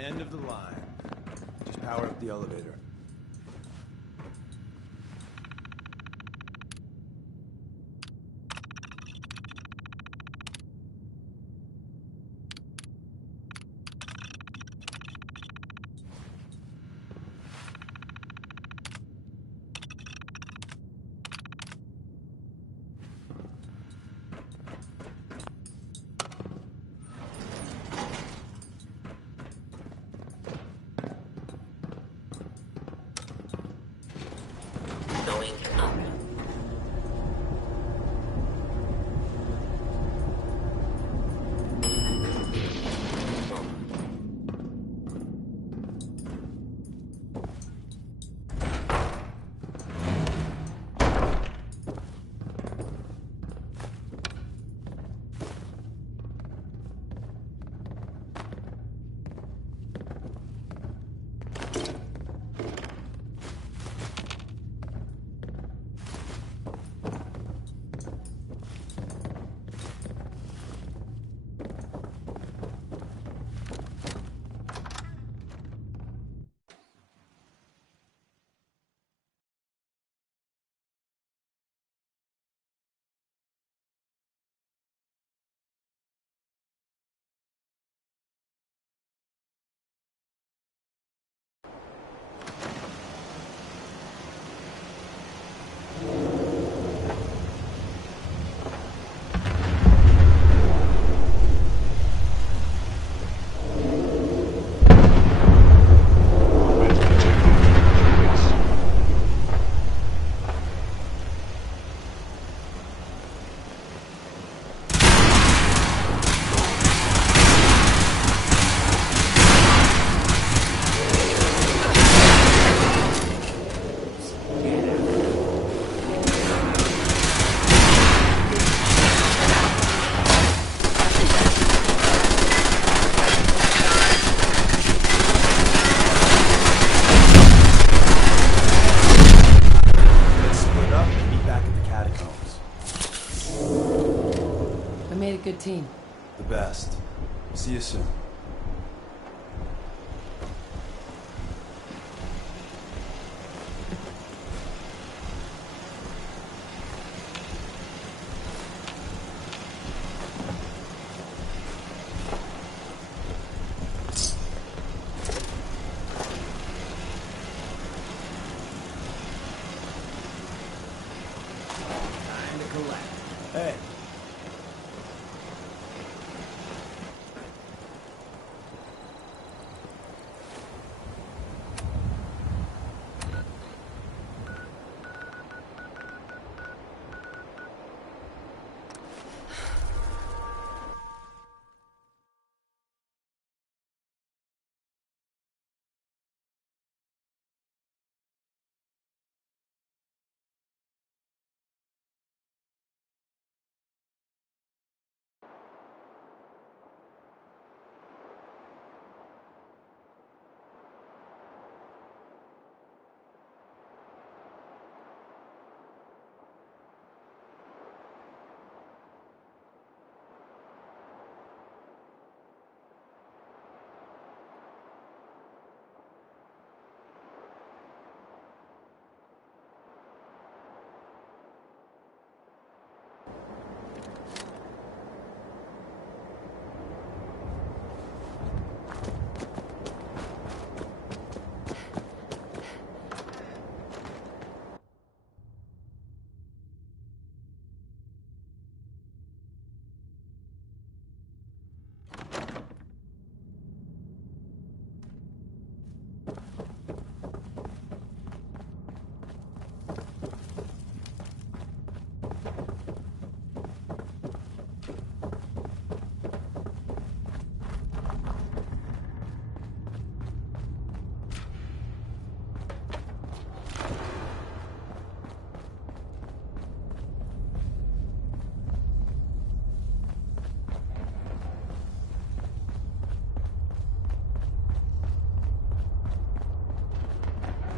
End of the line. Just power up the elevator. Going up. Good team. The best. See you soon. Time to collect. Hey.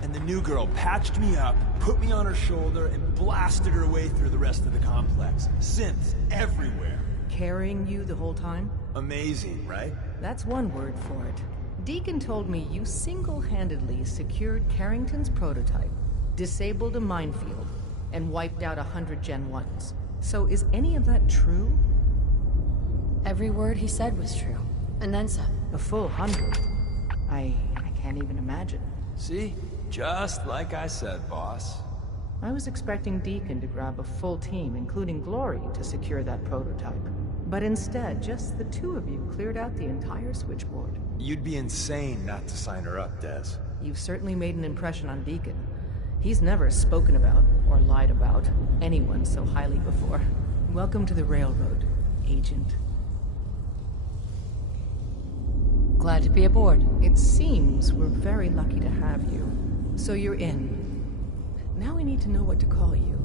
And the new girl patched me up, put me on her shoulder, and blasted her way through the rest of the complex. Synths everywhere. Carrying you the whole time? Amazing, right? That's one word for it. Deacon told me you single-handedly secured Carrington's prototype, disabled a minefield, and wiped out 100 Gen 1s. So is any of that true? Every word he said was true. And then some. A full 100? I can't even imagine. See? Just like I said, boss. I was expecting Deacon to grab a full team, including Glory, to secure that prototype. But instead, just the two of you cleared out the entire switchboard. You'd be insane not to sign her up, Des. You've certainly made an impression on Deacon. He's never spoken about, or lied about, anyone so highly before. Welcome to the Railroad, Agent. Glad to be aboard. It seems we're very lucky to have you. So you're in. Now we need to know what to call you.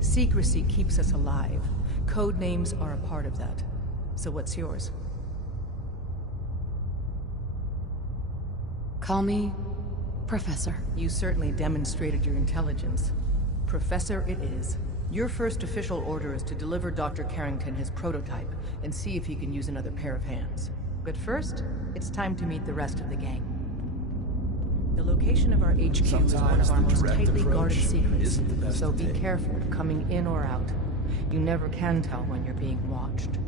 Secrecy keeps us alive. Code names are a part of that. So what's yours? Call me Professor. You certainly demonstrated your intelligence. Professor it is. Your first official order is to deliver Dr. Carrington his prototype and see if he can use another pair of hands. But first, it's time to meet the rest of the gang. The location of our HQ is one Sometimes of our the most direct tightly guarded approach secrets, isn't the best so to be take. careful coming in or out. You never can tell when you're being watched.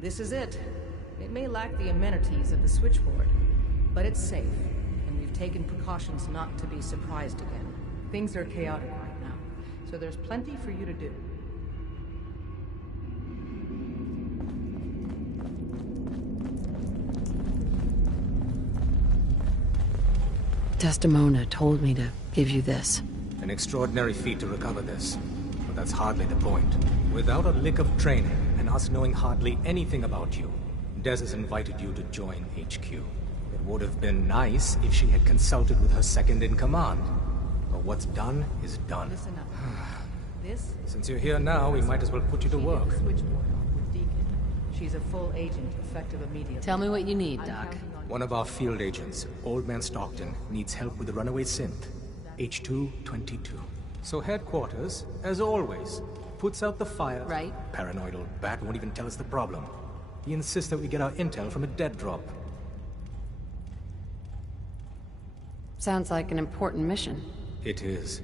This is it. It may lack the amenities of the switchboard, but it's safe, and we've taken precautions not to be surprised again. Things are chaotic right now, so there's plenty for you to do. Desdemona told me to give you this. An extraordinary feat to recover this. But that's hardly the point. Without a lick of training, and us knowing hardly anything about you, Des has invited you to join HQ. It would have been nice if she had consulted with her second-in-command. But what's done is done. Listen up. This Since you're here now, we might as well put you to work. the switchboard off with Deacon. She's a full agent, effective immediately. Tell me what you need, I'm Doc. counting on One of our field agents, Old Man Stockton, needs help with the runaway synth, H222. So headquarters, as always, puts out the fire. Right. Paranoid old bat won't even tell us the problem. He insists that we get our intel from a dead drop. Sounds like an important mission. It is.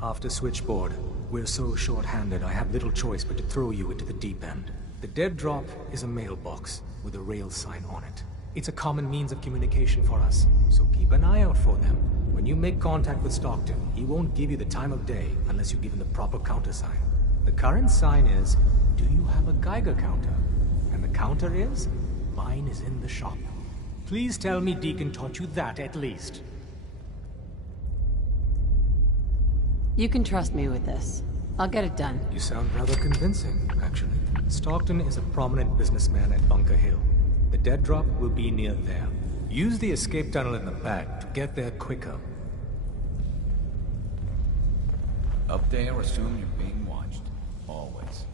After Switchboard, we're so short-handed I have little choice but to throw you into the deep end. The dead drop is a mailbox with a rail sign on it. It's a common means of communication for us, so keep an eye out for them. When you make contact with Stockton, he won't give you the time of day unless you give him the proper countersign. The current sign is, do you have a Geiger counter? And the counter is, mine is in the shop. Please tell me Deacon taught you that at least. You can trust me with this. I'll get it done. You sound rather convincing, actually. Stockton is a prominent businessman at Bunker Hill. The dead drop will be near there. Use the escape tunnel in the back to get there quicker. Up there, assume you're being watched. Always.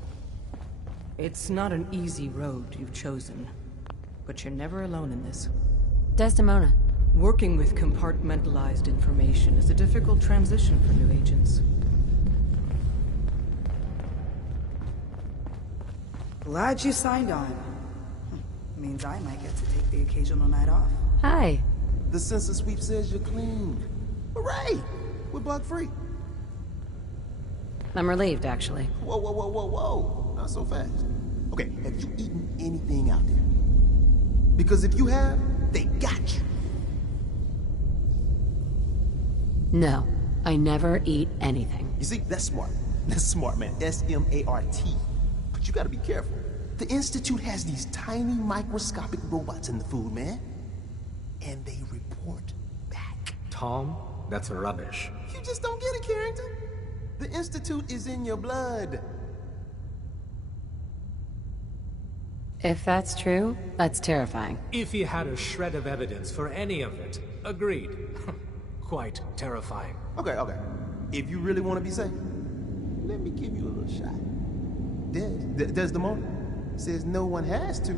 It's not an easy road you've chosen, but you're never alone in this. Desdemona. Working with compartmentalized information is a difficult transition for new agents. Glad you signed on. Means I might get to take the occasional night off. Hi. The census sweep says you're clean. Hooray! We're bug free. I'm relieved, actually. Whoa, whoa, whoa, whoa, whoa. Not so fast. Okay, have you eaten anything out there? Because if you have, they got you. No, I never eat anything. You see, that's smart. That's smart, man. S-M-A-R-T. But you gotta be careful. The Institute has these tiny microscopic robots in the food, man. And they report back. Tom, that's rubbish. You just don't get it, Carrington. The Institute is in your blood. If that's true, that's terrifying. If he had a shred of evidence for any of it, agreed. quite terrifying. Okay, okay. If you really want to be safe, let me give you a little shot. Desdemona says no one has to,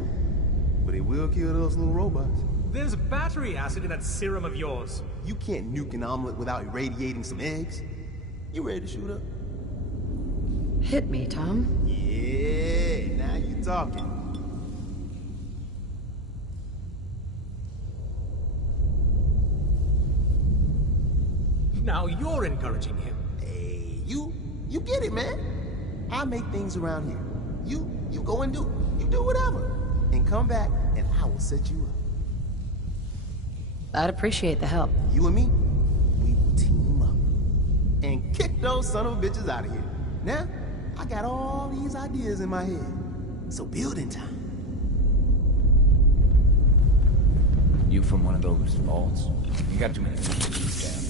but it will kill those little robots. There's battery acid in that serum of yours. You can't nuke an omelet without irradiating some eggs. You ready to shoot up? Hit me, Tom. Yeah, now you talking. Now you're encouraging him. Hey, you get it, man. I make things around here. You go and do whatever. And come back, and I will set you up. I'd appreciate the help. You and me, we will team up. And kick those son of bitches out of here. Now, I got all these ideas in my head. So building time. You from one of those vaults? You got 2 minutes. Yeah.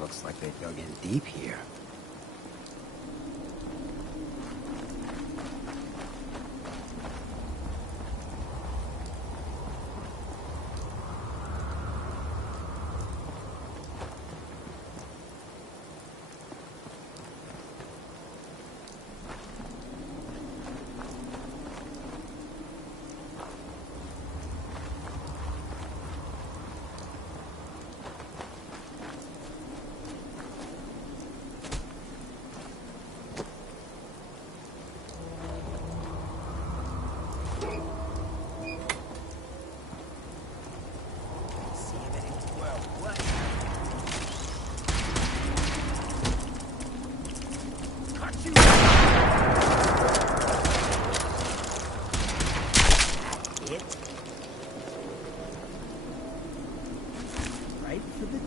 Looks like they dug in deep here.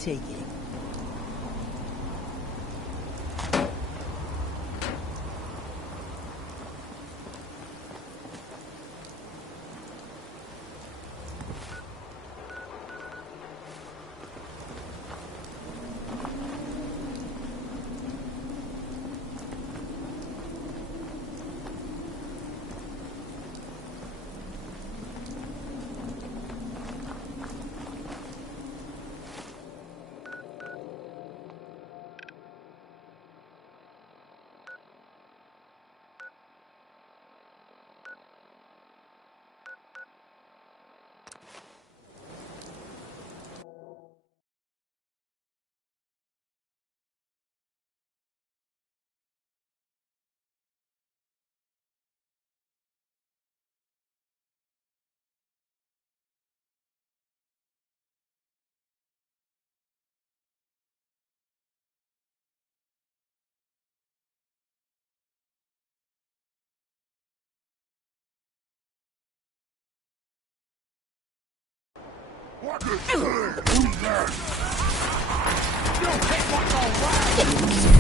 take it. What is this? Who's that? You hit what's alright!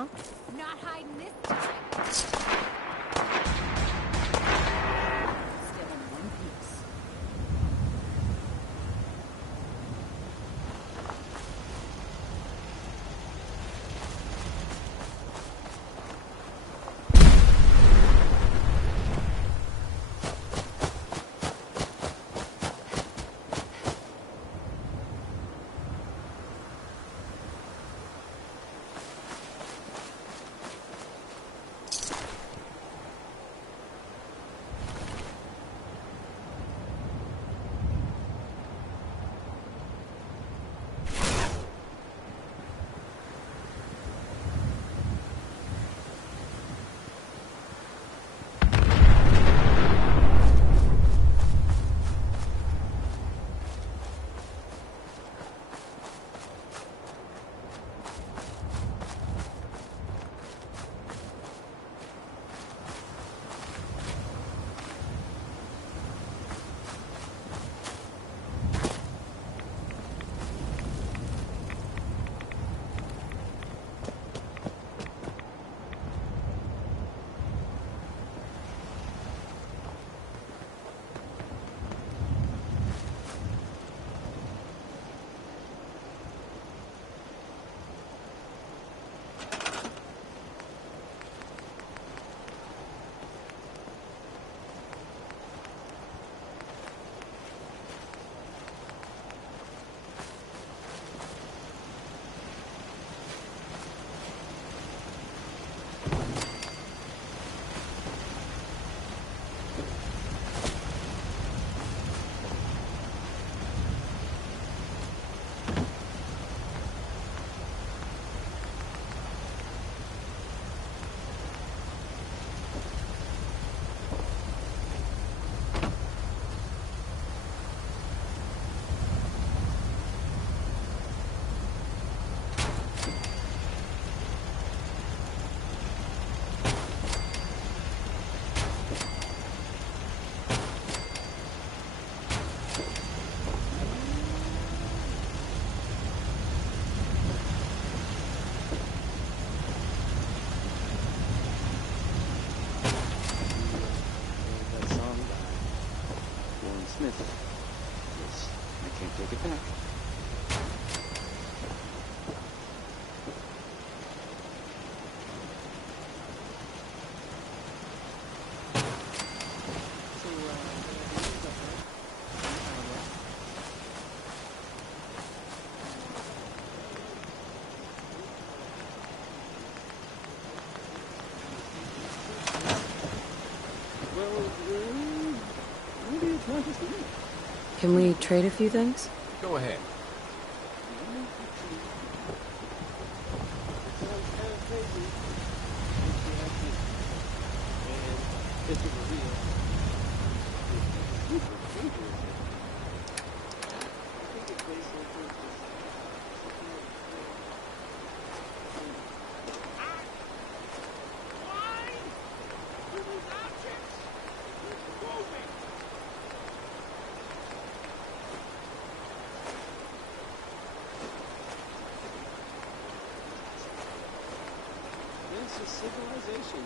huh? Not hiding this time. Still in one piece. Can we trade a few things? Go ahead. Civilization.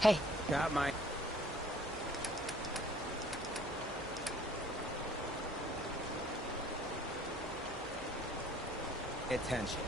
Hey. Got my... attention.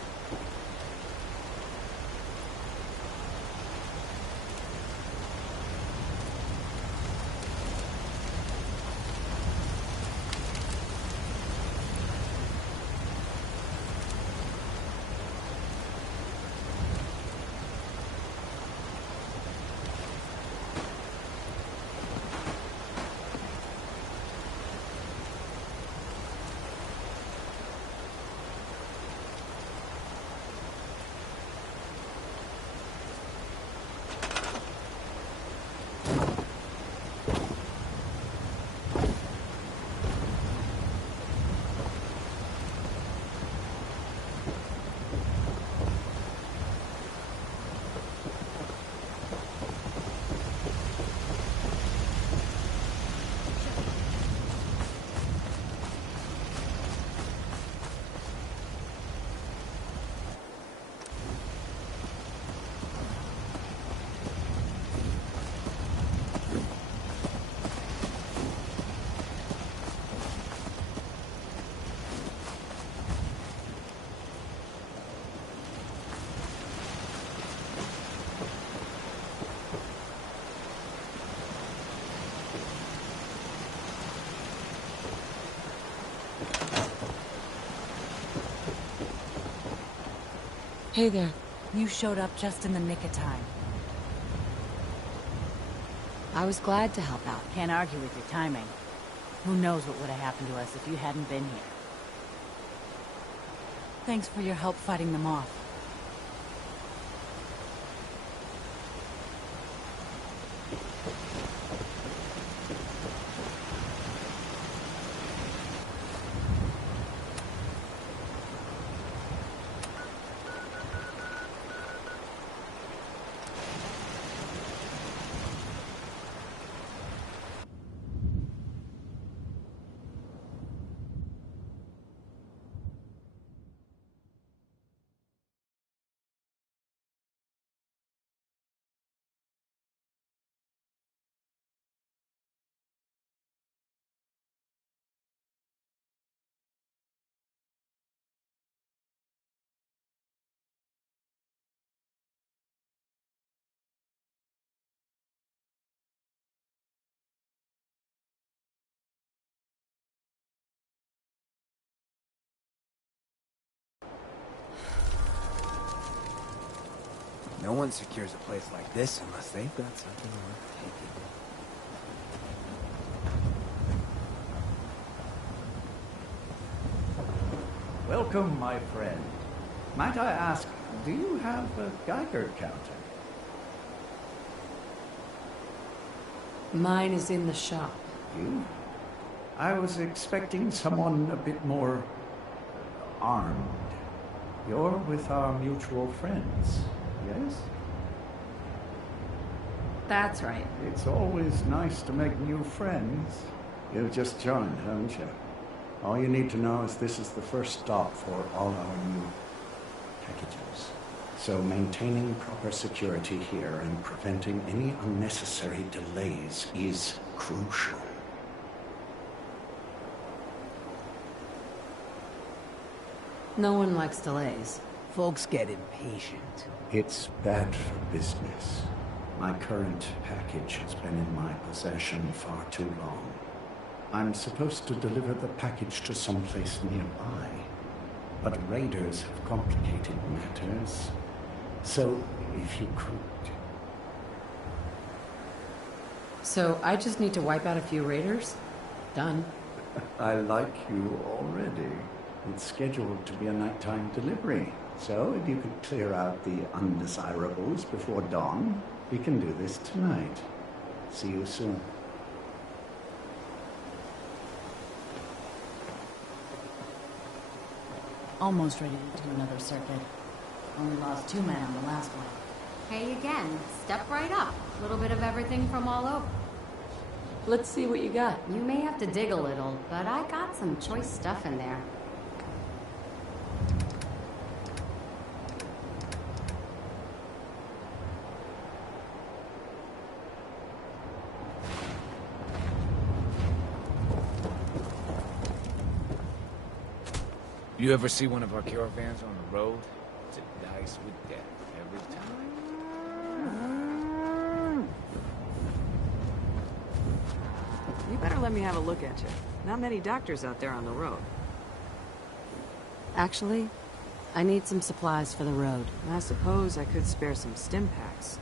Hey there. You showed up just in the nick of time. I was glad to help out. Can't argue with your timing. Who knows what would have happened to us if you hadn't been here. Thanks for your help fighting them off. No one secures a place like this unless they've got something worth taking. Welcome, my friend. Might I ask, do you have a Geiger counter? Mine is in the shop. You? I was expecting someone a bit more armed. You're with our mutual friends, yes? That's right. It's always nice to make new friends. You've just joined, haven't you? All you need to know is this is the first stop for all our new packages. So maintaining proper security here and preventing any unnecessary delays is crucial. No one likes delays. Folks get impatient. It's bad for business. My current package has been in my possession far too long. I'm supposed to deliver the package to someplace nearby, but raiders have complicated matters. So, if you could... So I just need to wipe out a few raiders? Done. I like you already. It's scheduled to be a nighttime delivery. So, if you could clear out the undesirables before dawn, we can do this tonight. See you soon. Almost ready to do another circuit. Only lost 2 men on the last one. Hey again, step right up. A little bit of everything from all over. Let's see what you got. You may have to dig a little, but I got some choice stuff in there. You ever see one of our caravans on the road? It's a dice with death every time. You better let me have a look at you. Not many doctors out there on the road. Actually, I need some supplies for the road. I suppose I could spare some stim packs.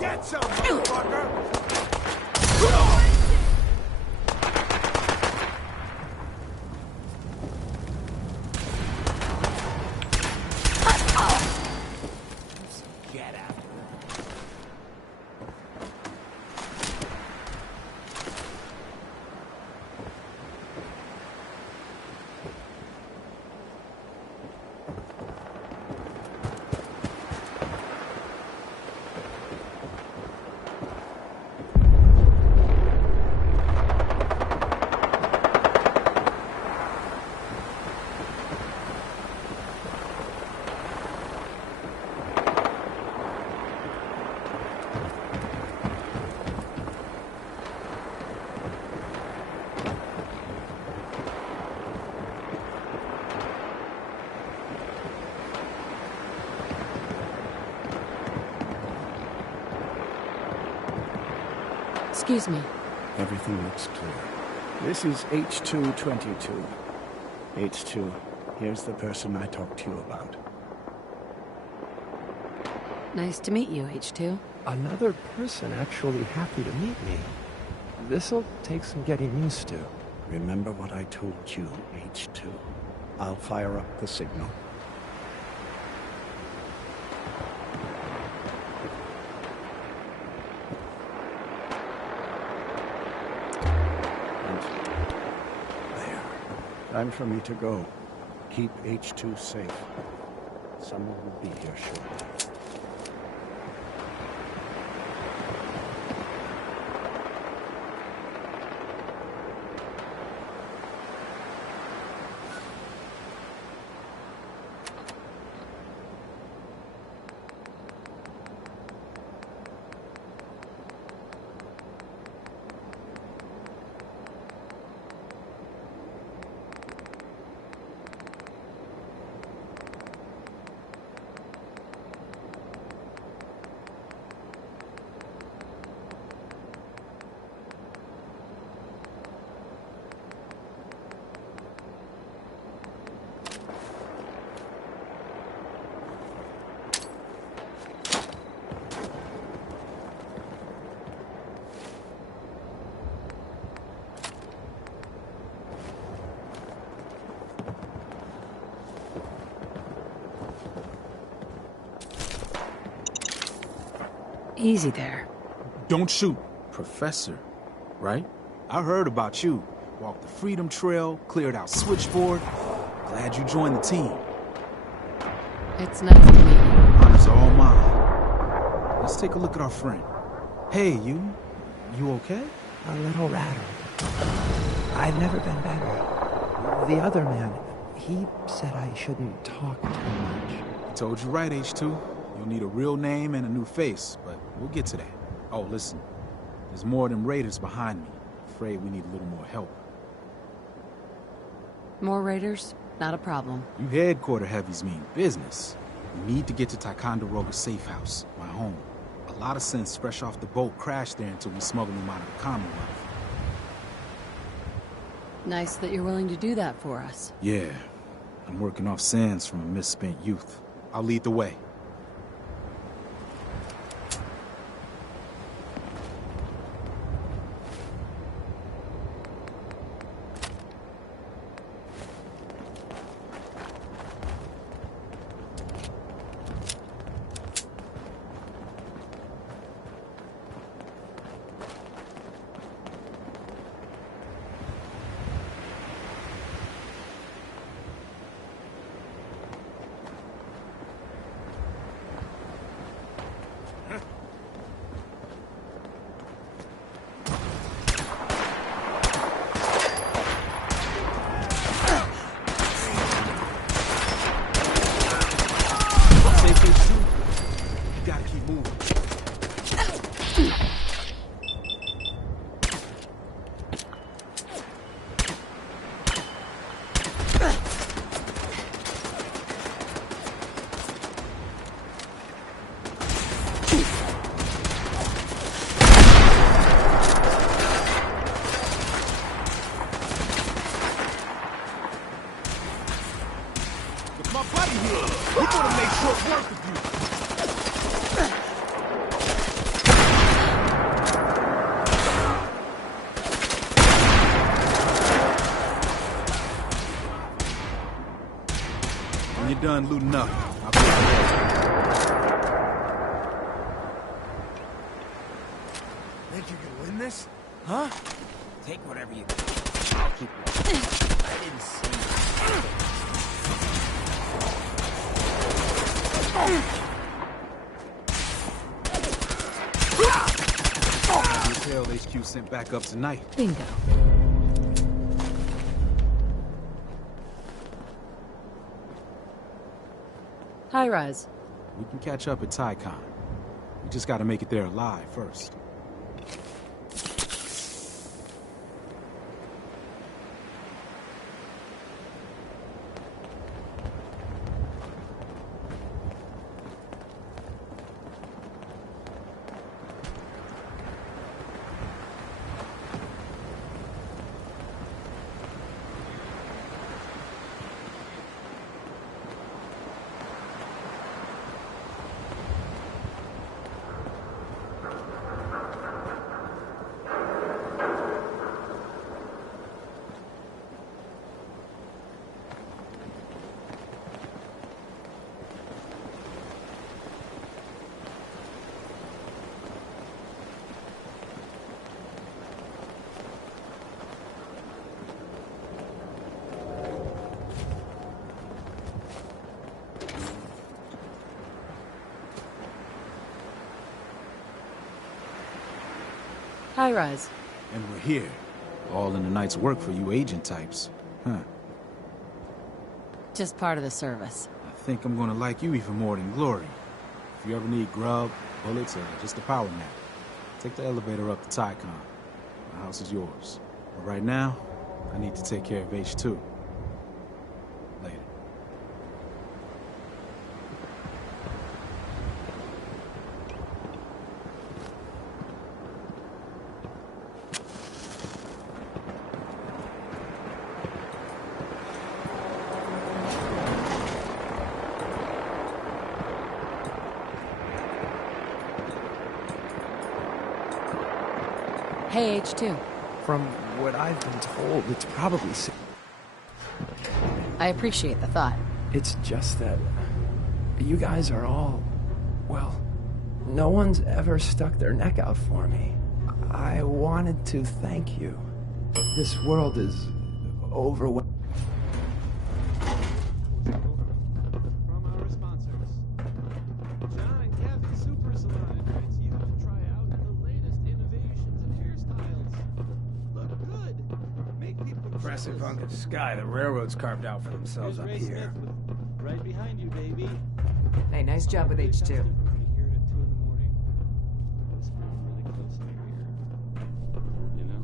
Get some, motherfucker! Get after him. Excuse me. Everything looks clear. This is H222. H2, here's the person I talked to you about. Nice to meet you, H2. Another person actually happy to meet me. This'll take some getting used to. Remember what I told you, H2. I'll fire up the signal. Time for me to go. Keep H2 safe. Someone will be here shortly. Easy there. Don't shoot. Professor, right? I heard about you. Walked the Freedom Trail, cleared out Switchboard. Glad you joined the team. It's nice to meet you. Honor's all mine. Let's take a look at our friend. Hey, you okay? A little rattled. I've never been better. The other man, he said I shouldn't talk too much. I told you right, H2. You'll need a real name and a new face, but we'll get to that. Oh, listen. There's more of them raiders behind me. Afraid we need a little more help. More raiders? Not a problem. You headquarter heavies mean business. We need to get to Ticonderoga's safe house, my home. A lot of synths fresh off the boat crashed there until we smuggled them out of the Commonwealth. Nice that you're willing to do that for us. Yeah, I'm working off sands from a misspent youth. I'll lead the way. When you're done looting up, I'll be Think you can win this? Huh? Take whatever you can. I'll keep watching. I didn't see you. Tell HQ sent back up tonight. Bingo. Hi, Rise. We can catch up at Tycon. We just gotta make it there alive first. Hi, Rise. And we're here. All in the night's work for you agent types. Huh. Just part of the service. I think I'm gonna like you even more than Glory. If you ever need grub, bullets, or just a power nap, take the elevator up to Tycon. The house is yours. But right now, I need to take care of H2. Later. Hey, H2. From what I've been told, it's probably... I appreciate the thought. It's just that you guys are all, well, No one's ever stuck their neck out for me. I wanted to thank you. This world is overwhelming. From our sponsors, John and Kathy Super Salon invites you to try out the latest innovations in hairstyles. Look good. Make people Impressive hunk of sky the railroads carved out for themselves up here. Right behind you, baby. Hey, nice job with H2. Here at 2 in the morning. It's really close in your ear. You know?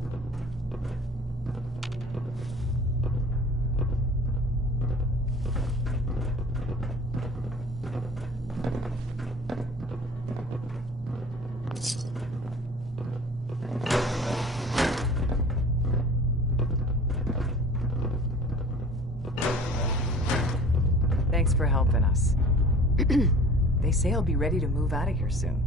Thanks for helping us. They say I'll be ready to move out of here soon.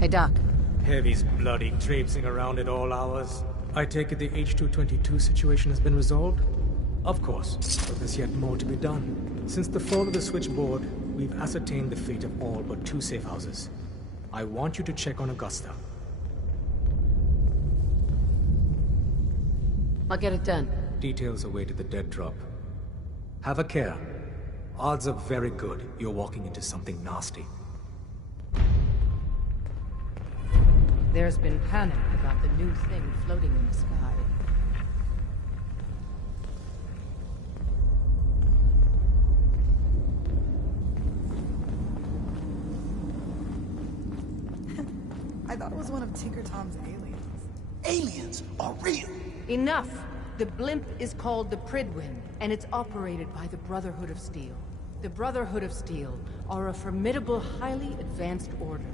Hey, Doc. Heavy's bloody traipsing around at all hours. I take it the H-222 situation has been resolved? Of course, but there's yet more to be done. Since the fall of the switchboard, we've ascertained the fate of all but 2 safe houses. I want you to check on Augusta. I'll get it done. Details await at the dead drop. Have a care. Odds are very good you're walking into something nasty. There's been panic about the new thing floating in the sky. I thought it was one of Tinker Tom's aliens. Aliens are real! Enough! The blimp is called the Pridwin, and it's operated by the Brotherhood of Steel. The Brotherhood of Steel are a formidable, highly advanced order.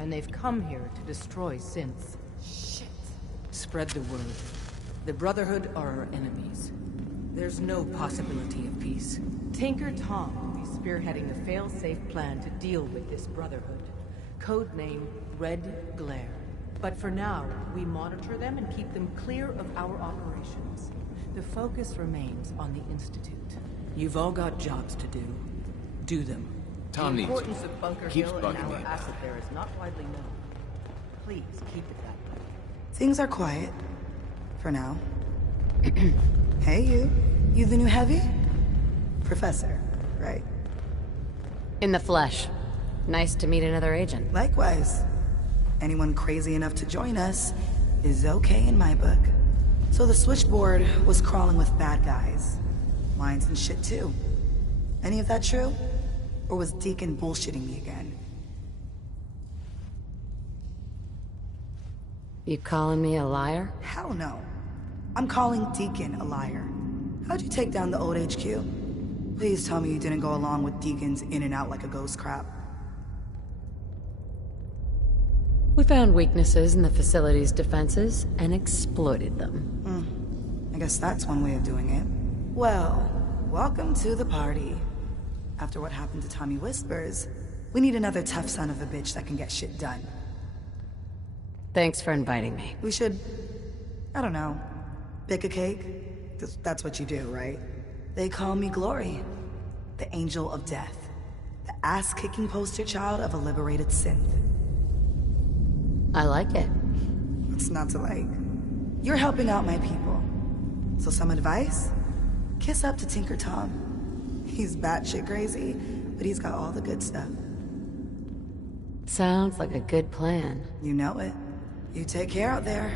And they've come here to destroy synths. Shit. Spread the word. The Brotherhood are our enemies. There's no possibility of peace. Tinker Tom will be spearheading a fail-safe plan to deal with this Brotherhood. Codename Red Glare. But for now, we monitor them and keep them clear of our operations. The focus remains on the Institute. You've all got jobs to do. Do them. Tom the needs importance of Bunker keeps Hill and bugging our me about asset there is not widely known. Please keep it that way. Things are quiet. For now. Hey, you. You the new heavy? Professor, right? In the flesh. Nice to meet another agent. Likewise. Anyone crazy enough to join us is okay in my book. So the switchboard was crawling with bad guys. Mines and shit too. Any of that true? Or was Deacon bullshitting me again? You calling me a liar? Hell no. I'm calling Deacon a liar. How'd you take down the old HQ? Please tell me you didn't go along with Deacon's in and out like a ghost crap. We found weaknesses in the facility's defenses and exploited them. I guess that's one way of doing it. Well, welcome to the party. After what happened to Tommy Whispers, we need another tough son of a bitch that can get shit done. Thanks for inviting me. We should, I don't know, bake a cake? 'Cause that's what you do, right? They call me Glory, the Angel of Death, the ass-kicking poster child of a liberated synth. I like it. What's not to like? You're helping out my people. So some advice? Kiss up to Tinker Tom. He's batshit crazy, but he's got all the good stuff. Sounds like a good plan. You know it. You take care out there.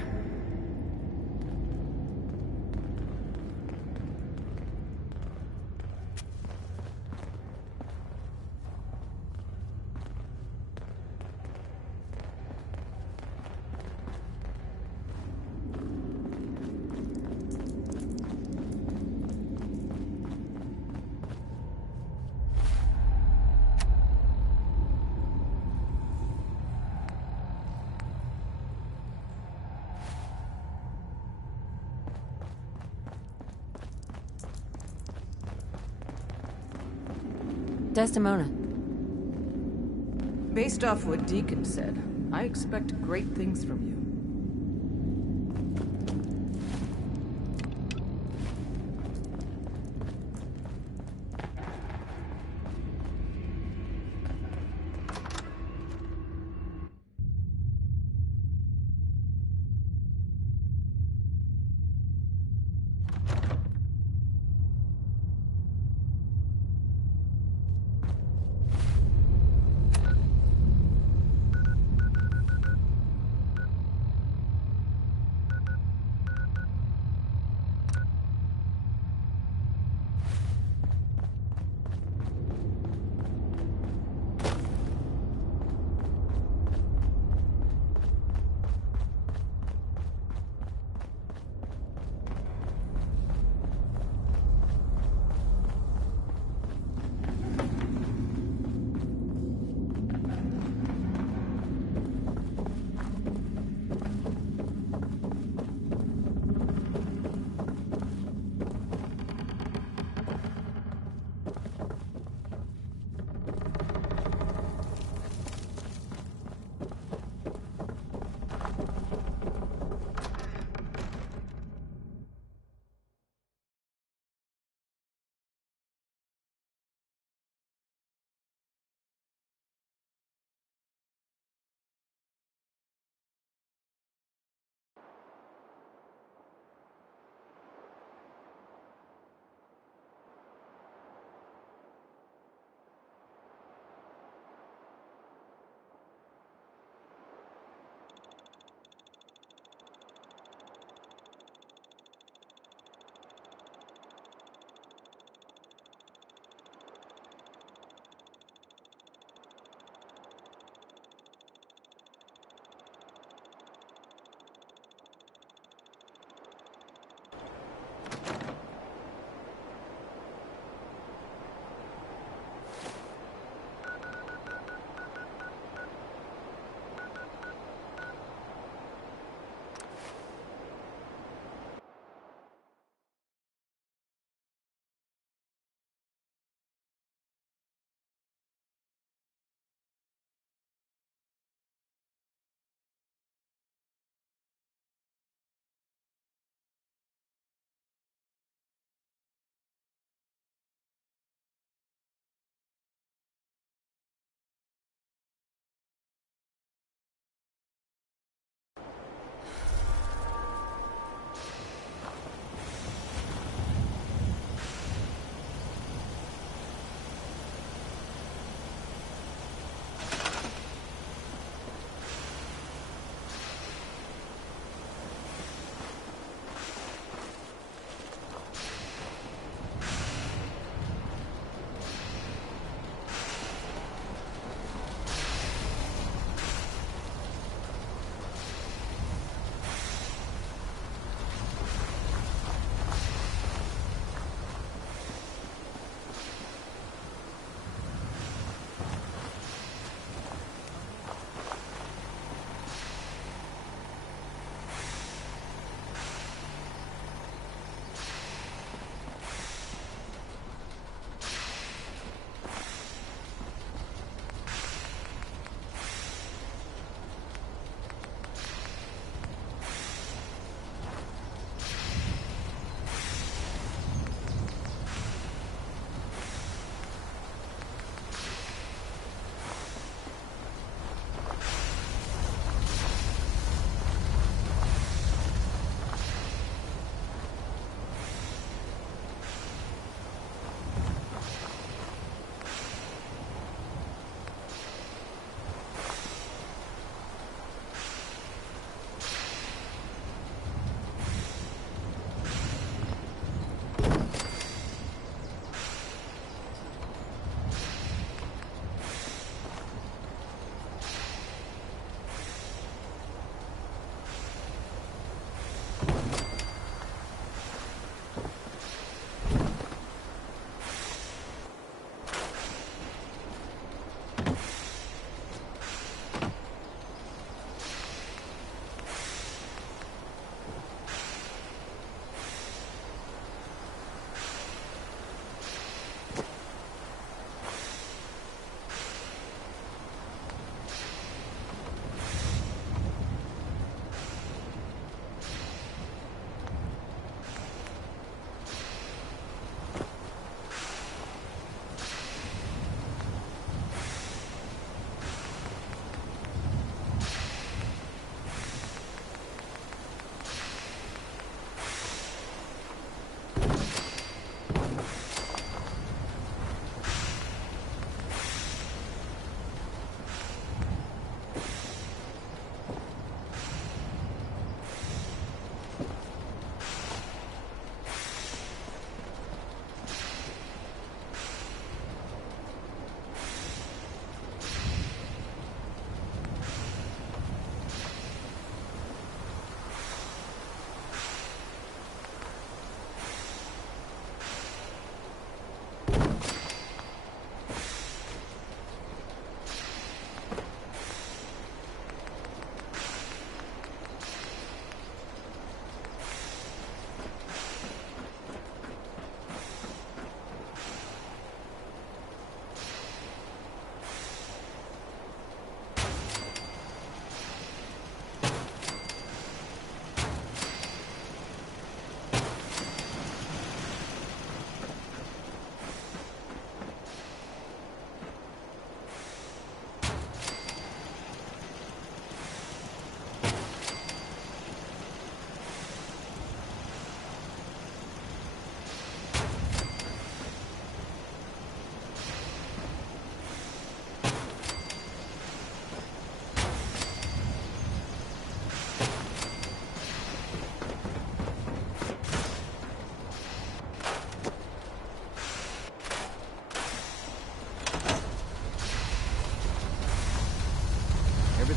Desdemona. Based off what Deacon said, I expect great things from you.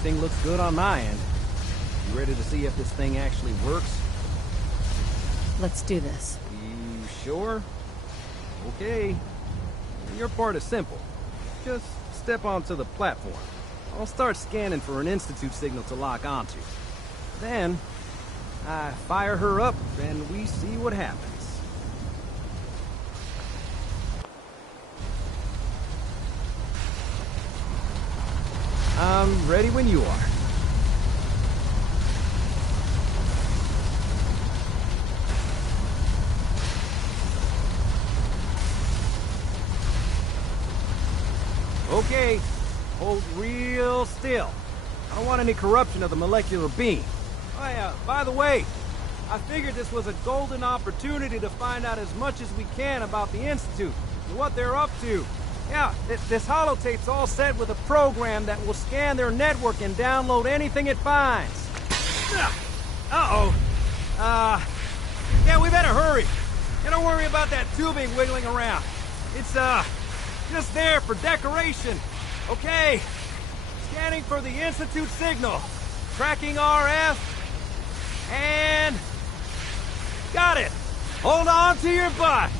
Everything looks good on my end. You ready to see if this thing actually works? Let's do this. You sure? Okay. Your part is simple. Just step onto the platform. I'll start scanning for an Institute signal to lock onto. Then, I fire her up, and we see what happens. I'm ready when you are. Okay, hold real still. I don't want any corruption of the molecular beam. Oh yeah, by the way, I figured this was a golden opportunity to find out as much as we can about the Institute and what they're up to. Yeah, this holotape's all set with a program that will scan their network and download anything it finds. Uh-oh. Yeah, we better hurry. And don't worry about that tubing wiggling around. It's, just there for decoration. Okay. Scanning for the Institute signal. Tracking RF. And... got it. Hold on to your butt.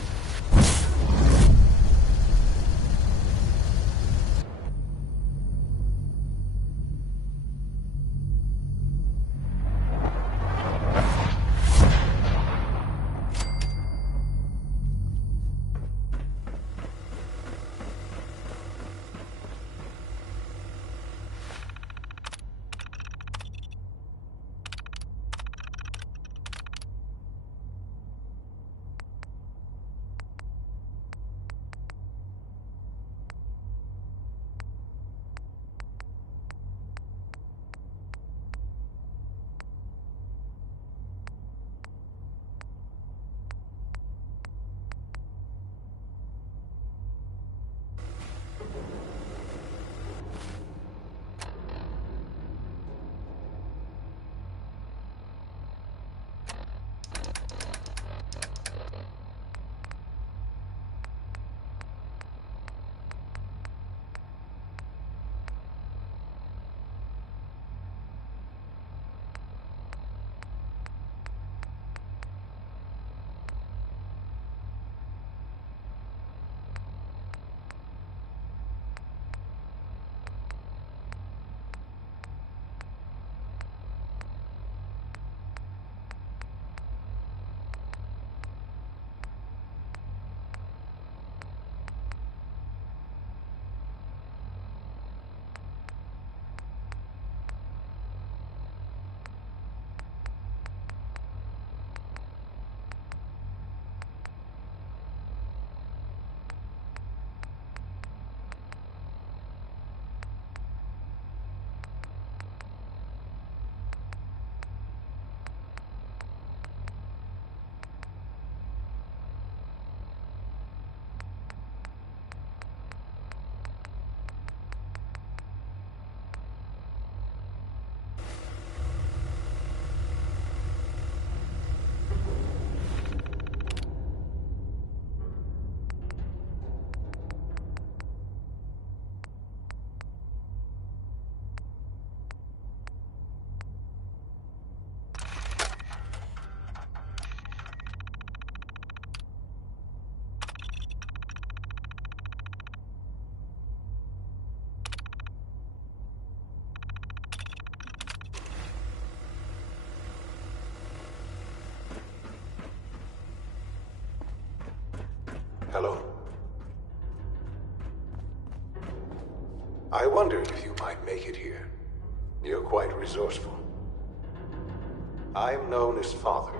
Hello. I wondered if you might make it here. You're quite resourceful. I'm known as Father.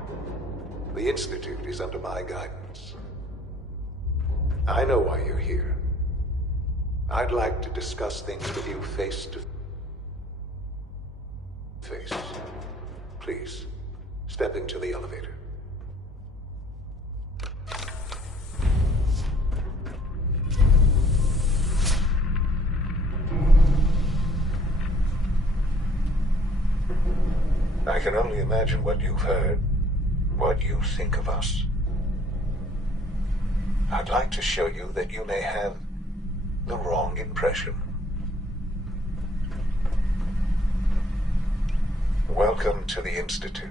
The Institute is under my guidance. I know why you're here. I'd like to discuss things with you face to face. Please, step into the elevator. I can only imagine what you've heard, what you think of us. I'd like to show you that you may have the wrong impression. Welcome to the Institute.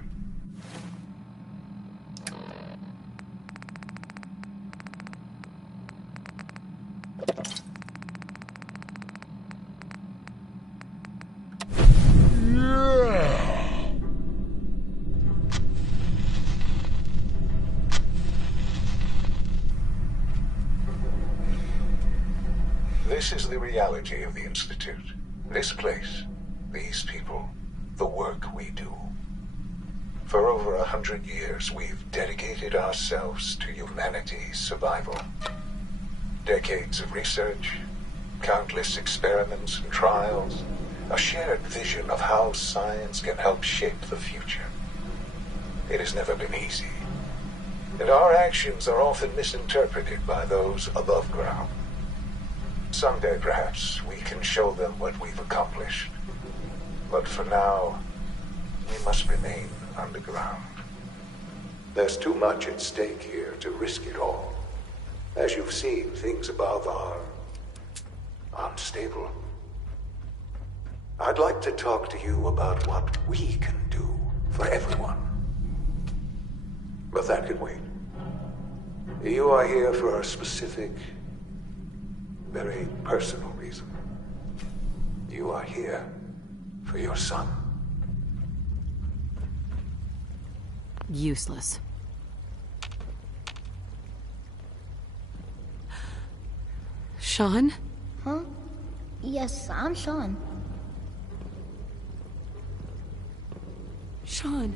This is the reality of the Institute. This place, these people, the work we do. For over 100 years, we've dedicated ourselves to humanity's survival. Decades of research, countless experiments and trials, a shared vision of how science can help shape the future. It has never been easy, and our actions are often misinterpreted by those above ground. Someday, perhaps, we can show them what we've accomplished. But for now, we must remain underground. There's too much at stake here to risk it all. As you've seen, things above are unstable. I'd like to talk to you about what we can do for everyone. But that can wait. You are here for a specific, very personal reason. You are here for your son. Useless. Sean? Huh? Yes, I'm Sean. Sean.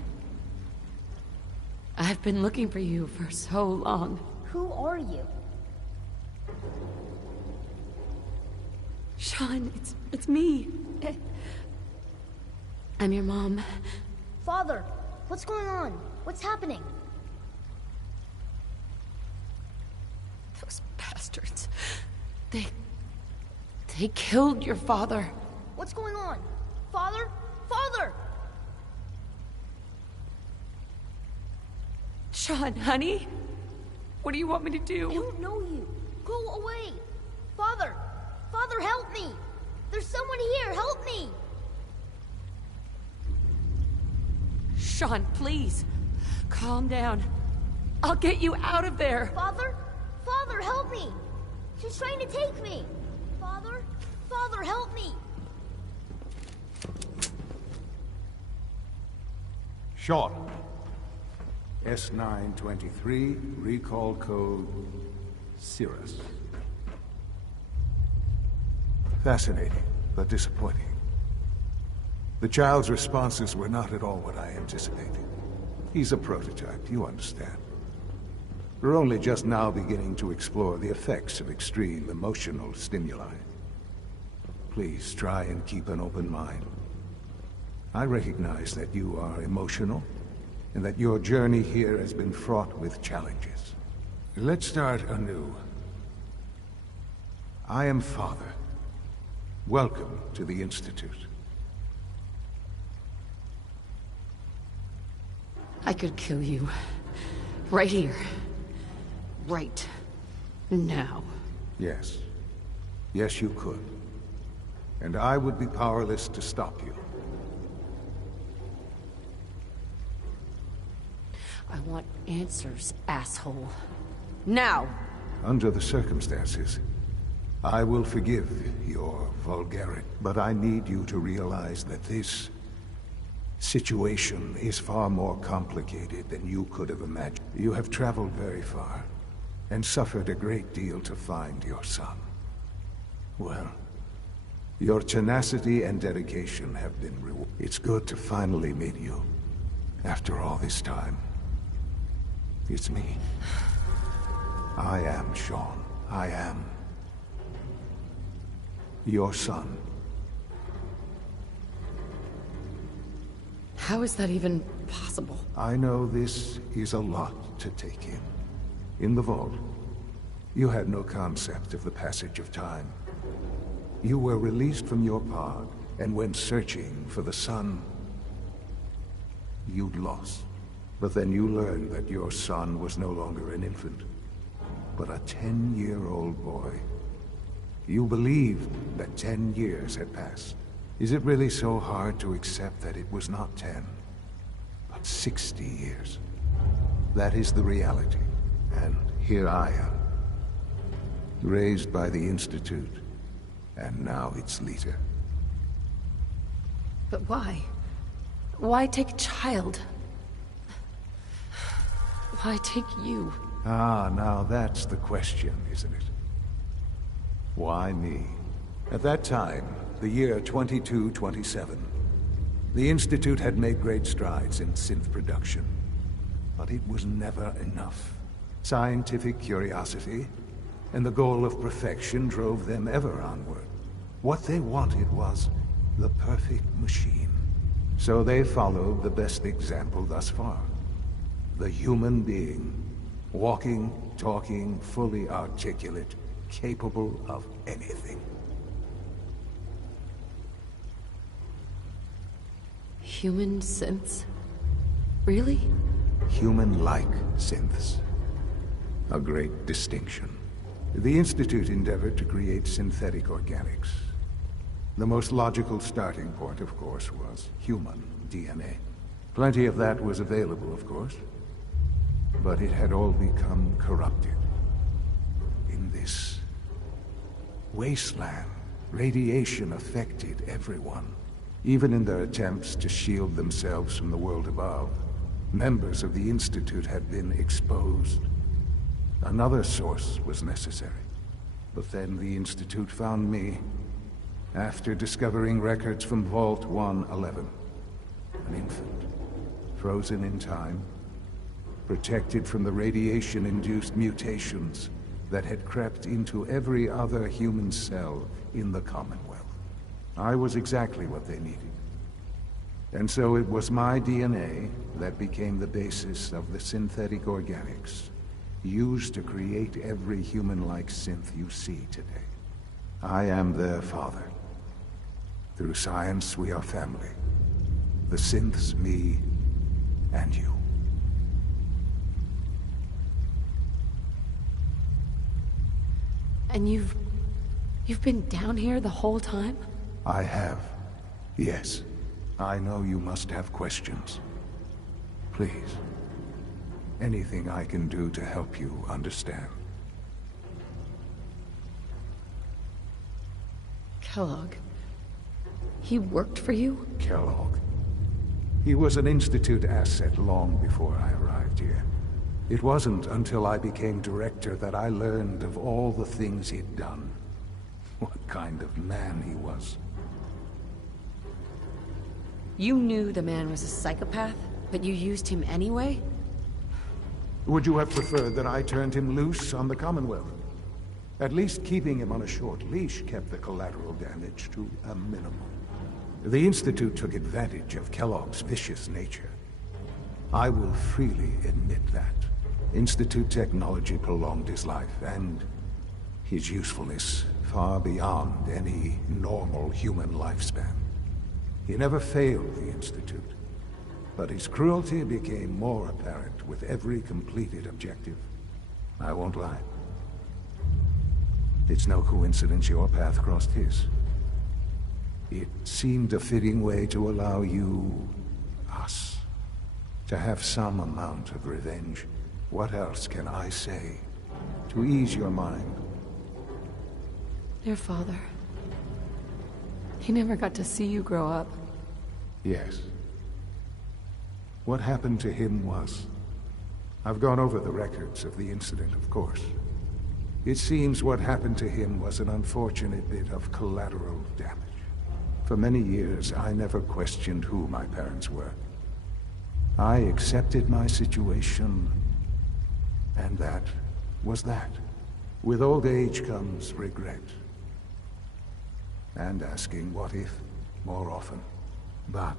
I've been looking for you for so long. Who are you? Sean, it's me. I'm your mom. Father, what's going on? What's happening? Those bastards. They killed your father. What's going on? Father? Father! Sean, honey? What do you want me to do? I don't know you. Go away. Father! Father, help me! There's someone here, help me! Sean, please. Calm down. I'll get you out of there. Father? Father, help me! She's trying to take me! Father? Father, help me! Sean. S923, recall code Cirrus. Fascinating, but disappointing. The child's responses were not at all what I anticipated. He's a prototype, you understand. We're only just now beginning to explore the effects of extreme emotional stimuli. Please try and keep an open mind. I recognize that you are emotional, and that your journey here has been fraught with challenges. Let's start anew. I am Father. Welcome to the Institute. I could kill you. Right here. Right now. Yes. Yes, you could. And I would be powerless to stop you. I want answers, asshole. Now! Under the circumstances, I will forgive your vulgarity, but I need you to realize that this situation is far more complicated than you could have imagined. You have traveled very far, and suffered a great deal to find your son. Well, your tenacity and dedication have been rewarded. It's good to finally meet you, after all this time. It's me. I am Sean. I am your son. How is that even possible? I know this is a lot to take in. In the vault, you had no concept of the passage of time. You were released from your pod and went searching for the sun you'd lost. But then you learned that your son was no longer an infant, but a 10-year-old boy. You believed that 10 years had passed, Is it really so hard to accept that it was not 10, but 60 years? That is the reality, and here I am. Raised by the Institute, and now its leader. But why? Why take a child? Why take you? Ah, now that's the question, isn't it? Why me? At that time, the year 2227, the Institute had made great strides in synth production. But it was never enough. Scientific curiosity and the goal of perfection drove them ever onward. What they wanted was the perfect machine. So they followed the best example thus far. The human being. Walking, talking, fully articulate, capable of anything. Human synths? Really? Human-like synths. A great distinction. The Institute endeavored to create synthetic organics. The most logical starting point, of course, was human DNA. Plenty of that was available, of course. But it had all become corrupted. In this wasteland, radiation affected everyone. Even in their attempts to shield themselves from the world above, members of the Institute had been exposed. Another source was necessary. But then the Institute found me, after discovering records from Vault 111. An infant, frozen in time, protected from the radiation-induced mutations that had crept into every other human cell in the Commonwealth. I was exactly what they needed. And so it was my DNA that became the basis of the synthetic organics, used to create every human-like synth you see today. I am their father. Through science, we are family. The synths, me, and you. And you've been down here the whole time? I have. Yes. I know you must have questions. Please. Anything I can do to help you understand. Kellogg. He worked for you? Kellogg. He was an Institute asset long before I arrived here. It wasn't until I became director that I learned of all the things he'd done. What kind of man he was. You knew the man was a psychopath, but you used him anyway? Would you have preferred that I turned him loose on the Commonwealth? At least keeping him on a short leash kept the collateral damage to a minimum. The Institute took advantage of Kellogg's vicious nature. I will freely admit that. Institute technology prolonged his life, and his usefulness far beyond any normal human lifespan. He never failed the Institute, but his cruelty became more apparent with every completed objective. I won't lie. It's no coincidence your path crossed his. It seemed a fitting way to allow you, us, to have some amount of revenge. What else can I say to ease your mind? Your father. He never got to see you grow up. Yes. What happened to him was... I've gone over the records of the incident, of course. It seems what happened to him was an unfortunate bit of collateral damage. For many years, I never questioned who my parents were. I accepted my situation, and that was that. With old age comes regret. And asking what if more often. But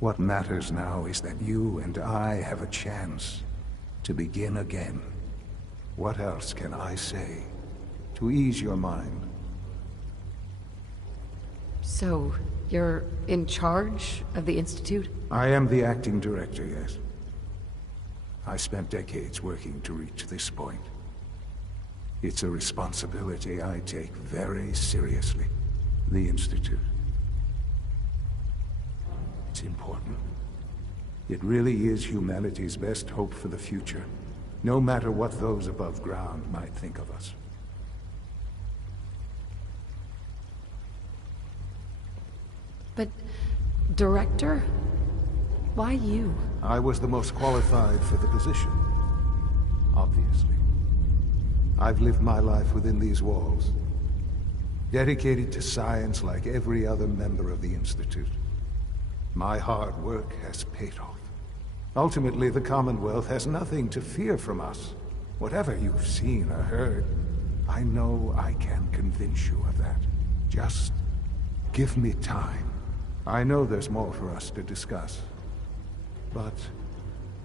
what matters now is that you and I have a chance to begin again. What else can I say to ease your mind? So, you're in charge of the Institute? I am the acting director, yes. I spent decades working to reach this point. It's a responsibility I take very seriously. The Institute. That's important. It really is humanity's best hope for the future, no matter what those above ground might think of us. But, Director? Why you? I was the most qualified for the position, obviously. I've lived my life within these walls, dedicated to science like every other member of the Institute. My hard work has paid off. Ultimately, the Commonwealth has nothing to fear from us. Whatever you've seen or heard, I know I can convince you of that. Just give me time. I know there's more for us to discuss. But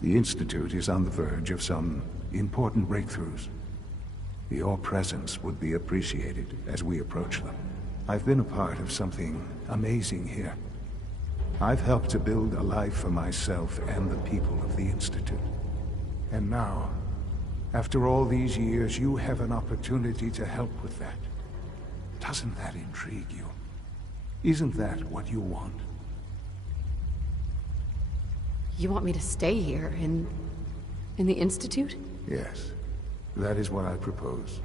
the Institute is on the verge of some important breakthroughs. Your presence would be appreciated as we approach them. I've been a part of something amazing here. I've helped to build a life for myself and the people of the Institute. And now, after all these years, you have an opportunity to help with that. Doesn't that intrigue you? Isn't that what you want? You want me to stay here, in the Institute? Yes, that is what I propose.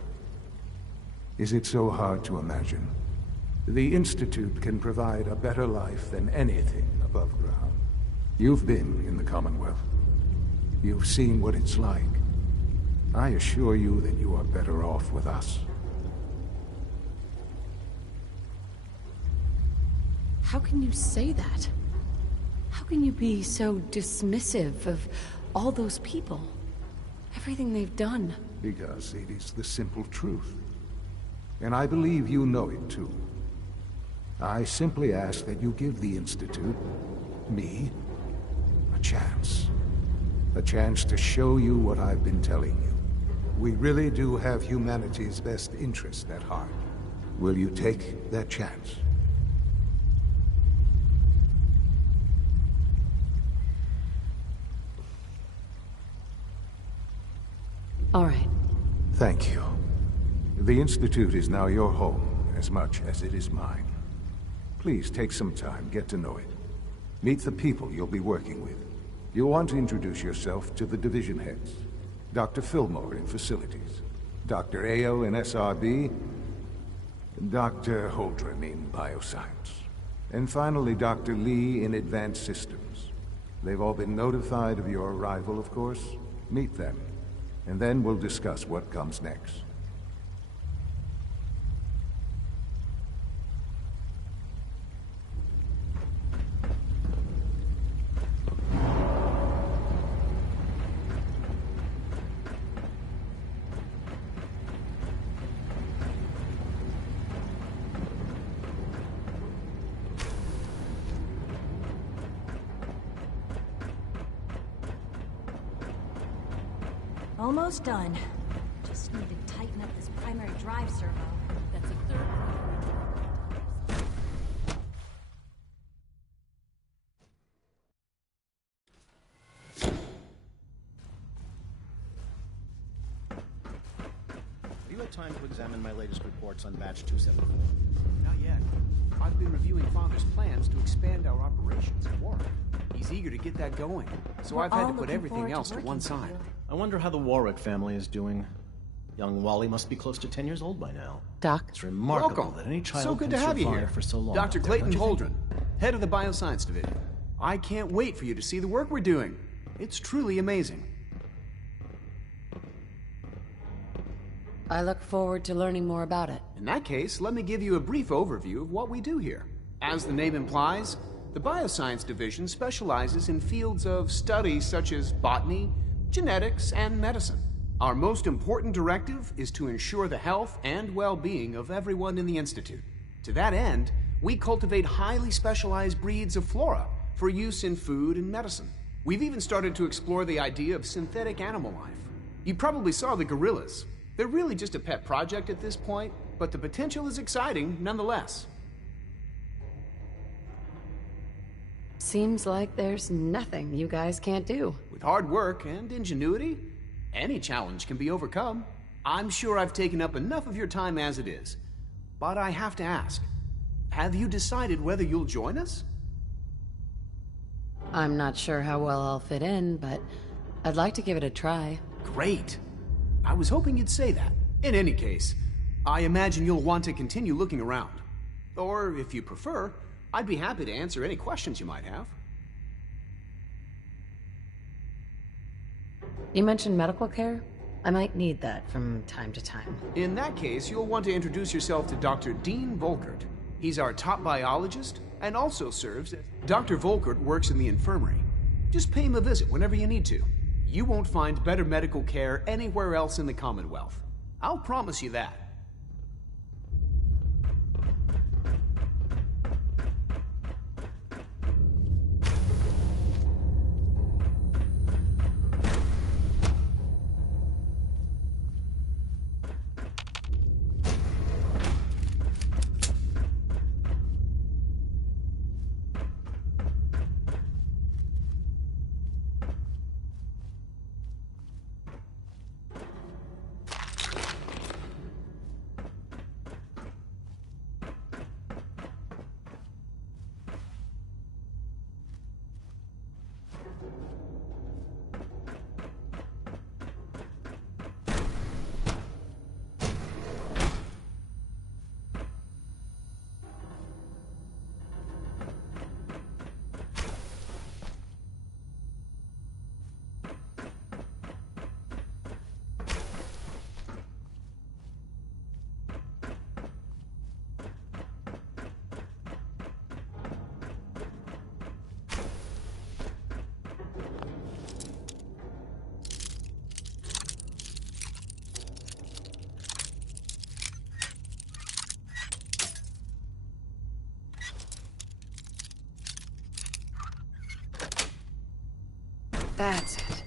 Is it so hard to imagine? The Institute can provide a better life than anything above ground. You've been in the Commonwealth. You've seen what it's like. I assure you that you are better off with us. How can you say that? How can you be so dismissive of all those people? Everything they've done? Because it is the simple truth. And I believe you know it too. I simply ask that you give the Institute, me, a chance. A chance to show you what I've been telling you. We really do have humanity's best interest at heart. Will you take that chance? All right. Thank you. The Institute is now your home, as much as it is mine. Please take some time, get to know it. Meet the people you'll be working with. You'll want to introduce yourself to the division heads. Dr. Fillmore in Facilities, Dr. Heyyooo in SRB, Dr. Holdren in Bioscience, and finally Dr. Lee in Advanced Systems. They've all been notified of your arrival, of course. Meet them, and then we'll discuss what comes next. Almost done. Just need to tighten up this primary drive servo. That's a third. Have you had time to examine my latest reports on Batch 274? Not yet. I've been reviewing Father's plans to expand our operations at Warwick. He's eager to get that going, so I've had to put everything else to one side. I wonder how the Warwick family is doing. Young Wally must be close to 10 years old by now. Doc? It's remarkable Welcome. that any child so good can to have you survive here. for so long. Dr. Clayton Don't you think? Holdren, head of the Bioscience Division. I can't wait for you to see the work we're doing. It's truly amazing. I look forward to learning more about it. In that case, let me give you a brief overview of what we do here. As the name implies, the Bioscience Division specializes in fields of study such as botany, genetics, and medicine. Our most important directive is to ensure the health and well-being of everyone in the Institute. To that end, we cultivate highly specialized breeds of flora for use in food and medicine. We've even started to explore the idea of synthetic animal life. You probably saw the gorillas. They're really just a pet project at this point, but the potential is exciting nonetheless. Seems like there's nothing you guys can't do. With hard work and ingenuity, any challenge can be overcome. I'm sure I've taken up enough of your time as it is. But I have to ask, have you decided whether you'll join us? I'm not sure how well I'll fit in, but I'd like to give it a try. Great. I was hoping you'd say that. In any case, I imagine you'll want to continue looking around. Or, if you prefer, I'd be happy to answer any questions you might have. You mentioned medical care? I might need that from time to time. In that case, you'll want to introduce yourself to Dr. Dean Volkert. He's our top biologist and also serves as... Dr. Volkert works in the infirmary. Just pay him a visit whenever you need to. You won't find better medical care anywhere else in the Commonwealth. I'll promise you that. That's it.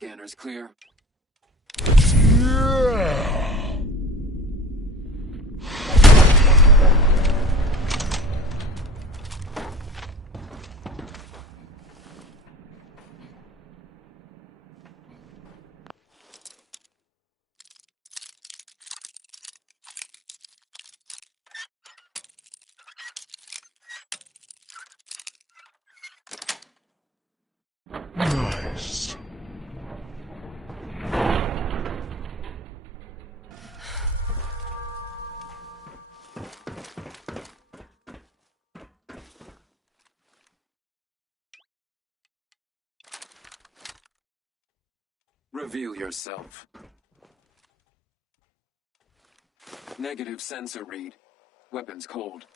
Scanner's clear. Nice. Reveal yourself. Negative sensor read. Weapons cold.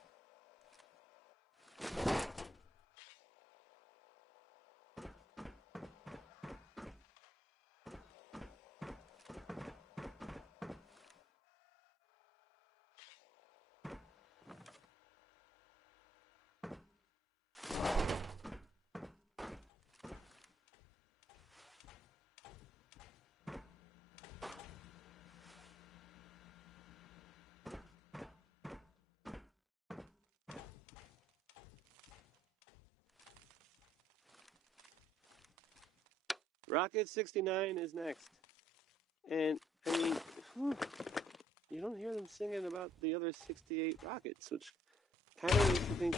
Rocket 69 is next. And, I mean, you don't hear them singing about the other 68 rockets, which kind of makes you think...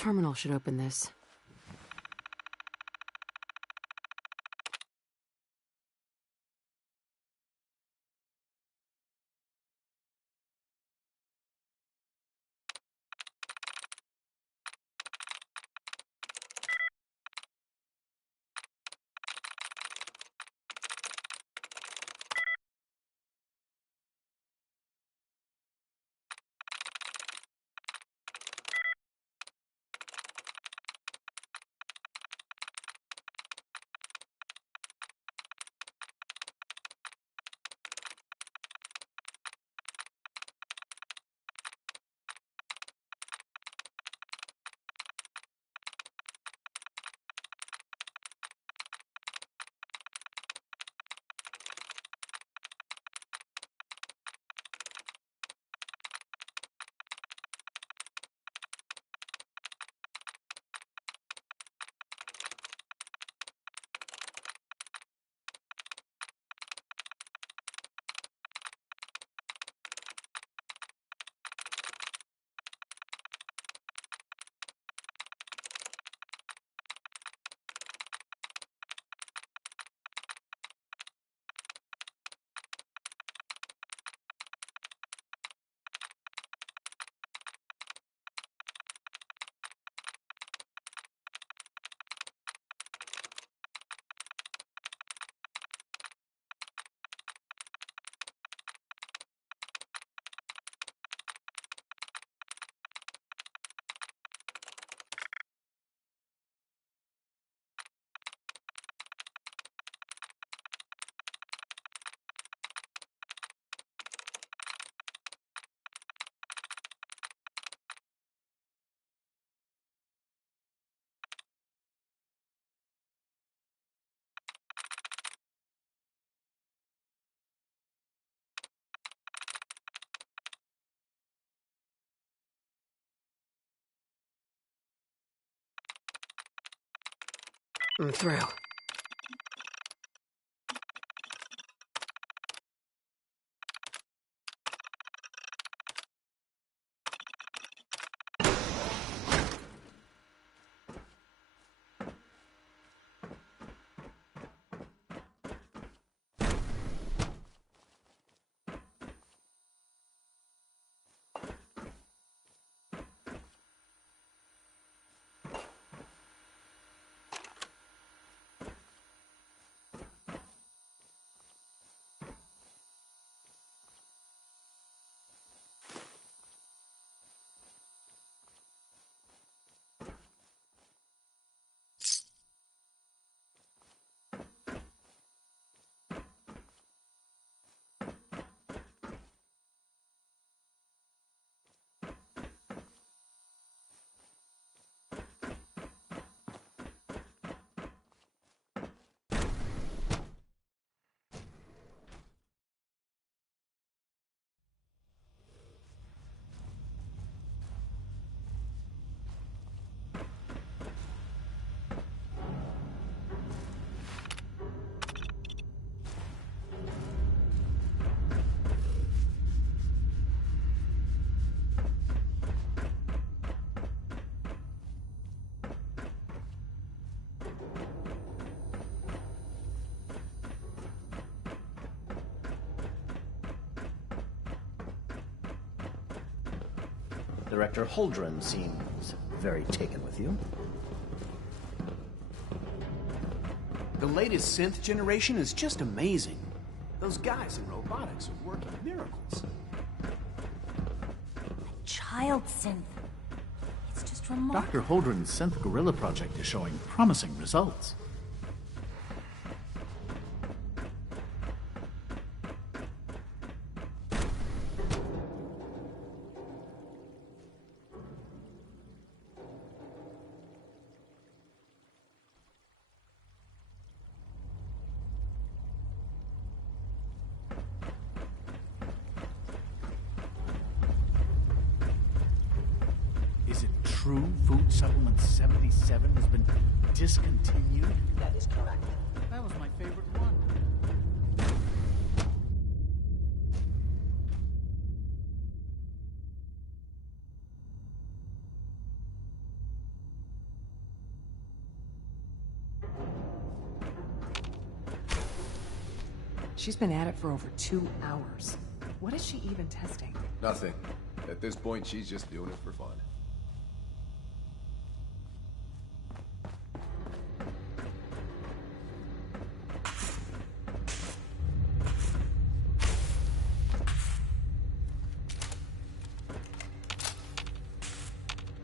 terminal should open this. I'm through. Director Holdren seems very taken with you. The latest synth generation is just amazing. Those guys in robotics are working miracles. A child synth. It's just remarkable. Dr. Holdren's Synth Gorilla project is showing promising results. Is it true Food Supplement 77 has been discontinued? That is correct. That was my favorite one. She's been at it for over 2 hours. What is she even testing? Nothing. At this point, she's just doing it for fun.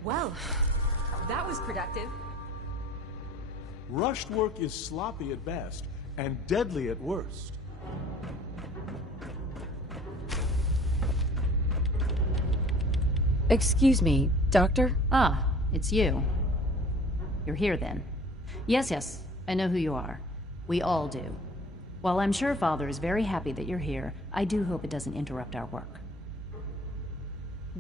Well, that was productive. Rushed work is sloppy at best and deadly at worst. Excuse me, Doctor? Ah, it's you. You're here then. Yes, I know who you are. We all do. While I'm sure Father is very happy that you're here, I do hope it doesn't interrupt our work.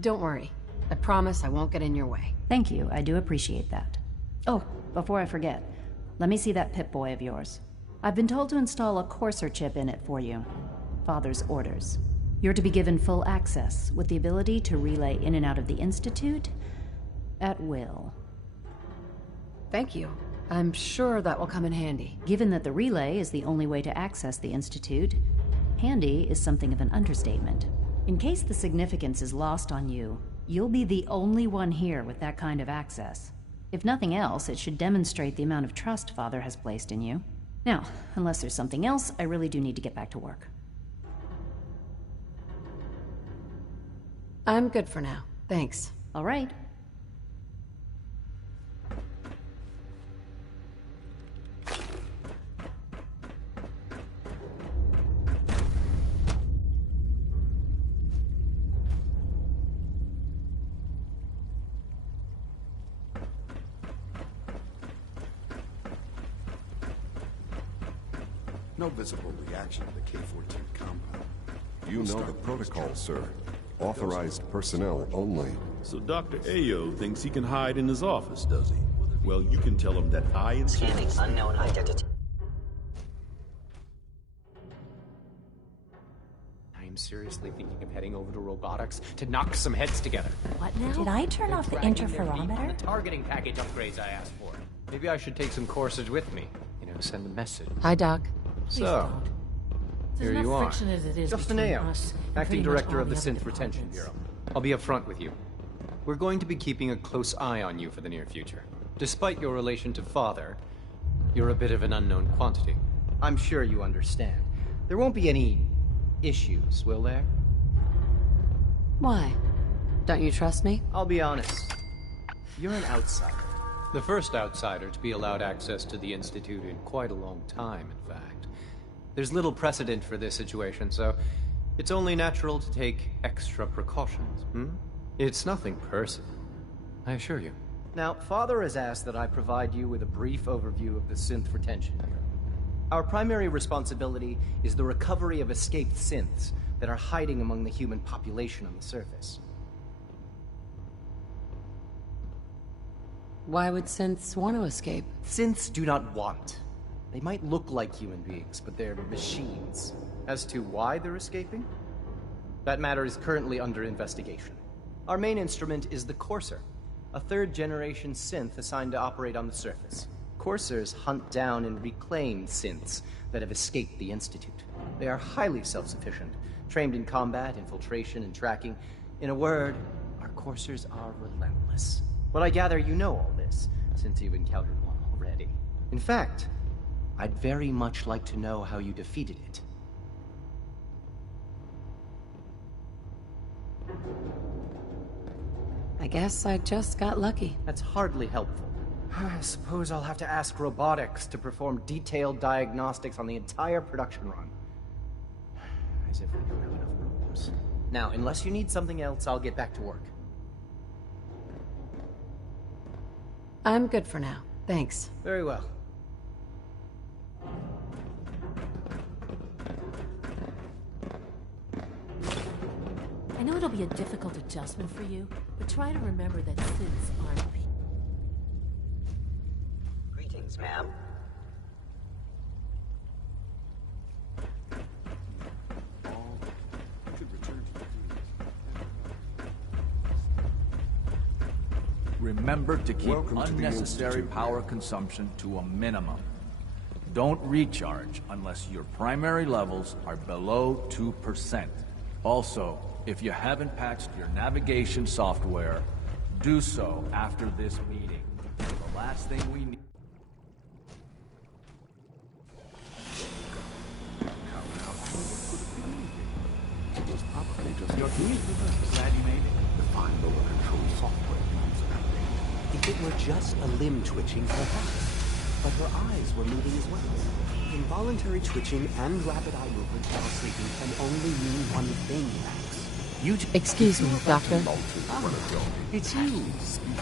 Don't worry. I promise I won't get in your way. Thank you, I do appreciate that. Oh, before I forget, let me see that Pip-Boy of yours. I've been told to install a Courser chip in it for you. Father's orders. You're to be given full access, with the ability to relay in and out of the Institute at will. Thank you. I'm sure that will come in handy. Given that the relay is the only way to access the Institute, handy is something of an understatement. In case the significance is lost on you, you'll be the only one here with that kind of access. If nothing else, it should demonstrate the amount of trust Father has placed in you. Now, unless there's something else, I really do need to get back to work. I'm good for now. Thanks. All right. No visible reaction to the K-14 compound. You know the protocol, sir. Authorized personnel only. So Dr. Heyyooo thinks he can hide in his office, does he? Well, you can tell him that I am Scanning unknown identity. I'm seriously thinking of heading over to robotics to knock some heads together. What now? Did I turn off the interferometer? The targeting package upgrades I asked for. Maybe I should take some courses with me. You know, send a message. Hi, Doc. So, here you are. As it is Justin between Heyyooo, us and acting pretty much director all of the the other Synth Retention departments. Bureau. I'll be upfront with you. We're going to be keeping a close eye on you for the near future. Despite your relation to Father, you're a bit of an unknown quantity. I'm sure you understand. There won't be any issues, will there? Why? Don't you trust me? I'll be honest. You're an outsider. The first outsider to be allowed access to the Institute in quite a long time, in fact. There's little precedent for this situation, so it's only natural to take extra precautions, It's nothing personal, I assure you. Now, Father has asked that I provide you with a brief overview of the Synth Retention Bureau. Our primary responsibility is the recovery of escaped synths that are hiding among the human population on the surface. Why would synths want to escape? Synths do not want. They might look like human beings, but they're machines. As to why they're escaping? That matter is currently under investigation. Our main instrument is the Courser, a third-generation synth assigned to operate on the surface. Coursers hunt down and reclaim synths that have escaped the Institute. They are highly self-sufficient, trained in combat, infiltration, and tracking. In a word, our Coursers are relentless. Well, I gather you know all this, since you've encountered one already. In fact, I'd very much like to know how you defeated it. I guess I just got lucky. That's hardly helpful. I suppose I'll have to ask robotics to perform detailed diagnostics on the entire production run. As if we don't have enough problems. Now, unless you need something else, I'll get back to work. I'm good for now. Thanks. Very well. I know it'll be a difficult adjustment for you, but try to remember that synths aren't people. Greetings, ma'am. Remember to keep unnecessary power consumption to a minimum. don't recharge unless your primary levels are below 2%. Also, if you haven't patched your navigation software, do so after this meeting. The last thing we need... It was probably just You're glad you made it. to find lower control software needs an update. If it were just a limb twitching, perhaps. But her eyes were moving as well. Involuntary twitching and rapid eye movement while sleeping can only mean one thing, Max. Excuse me, Doctor. It's you.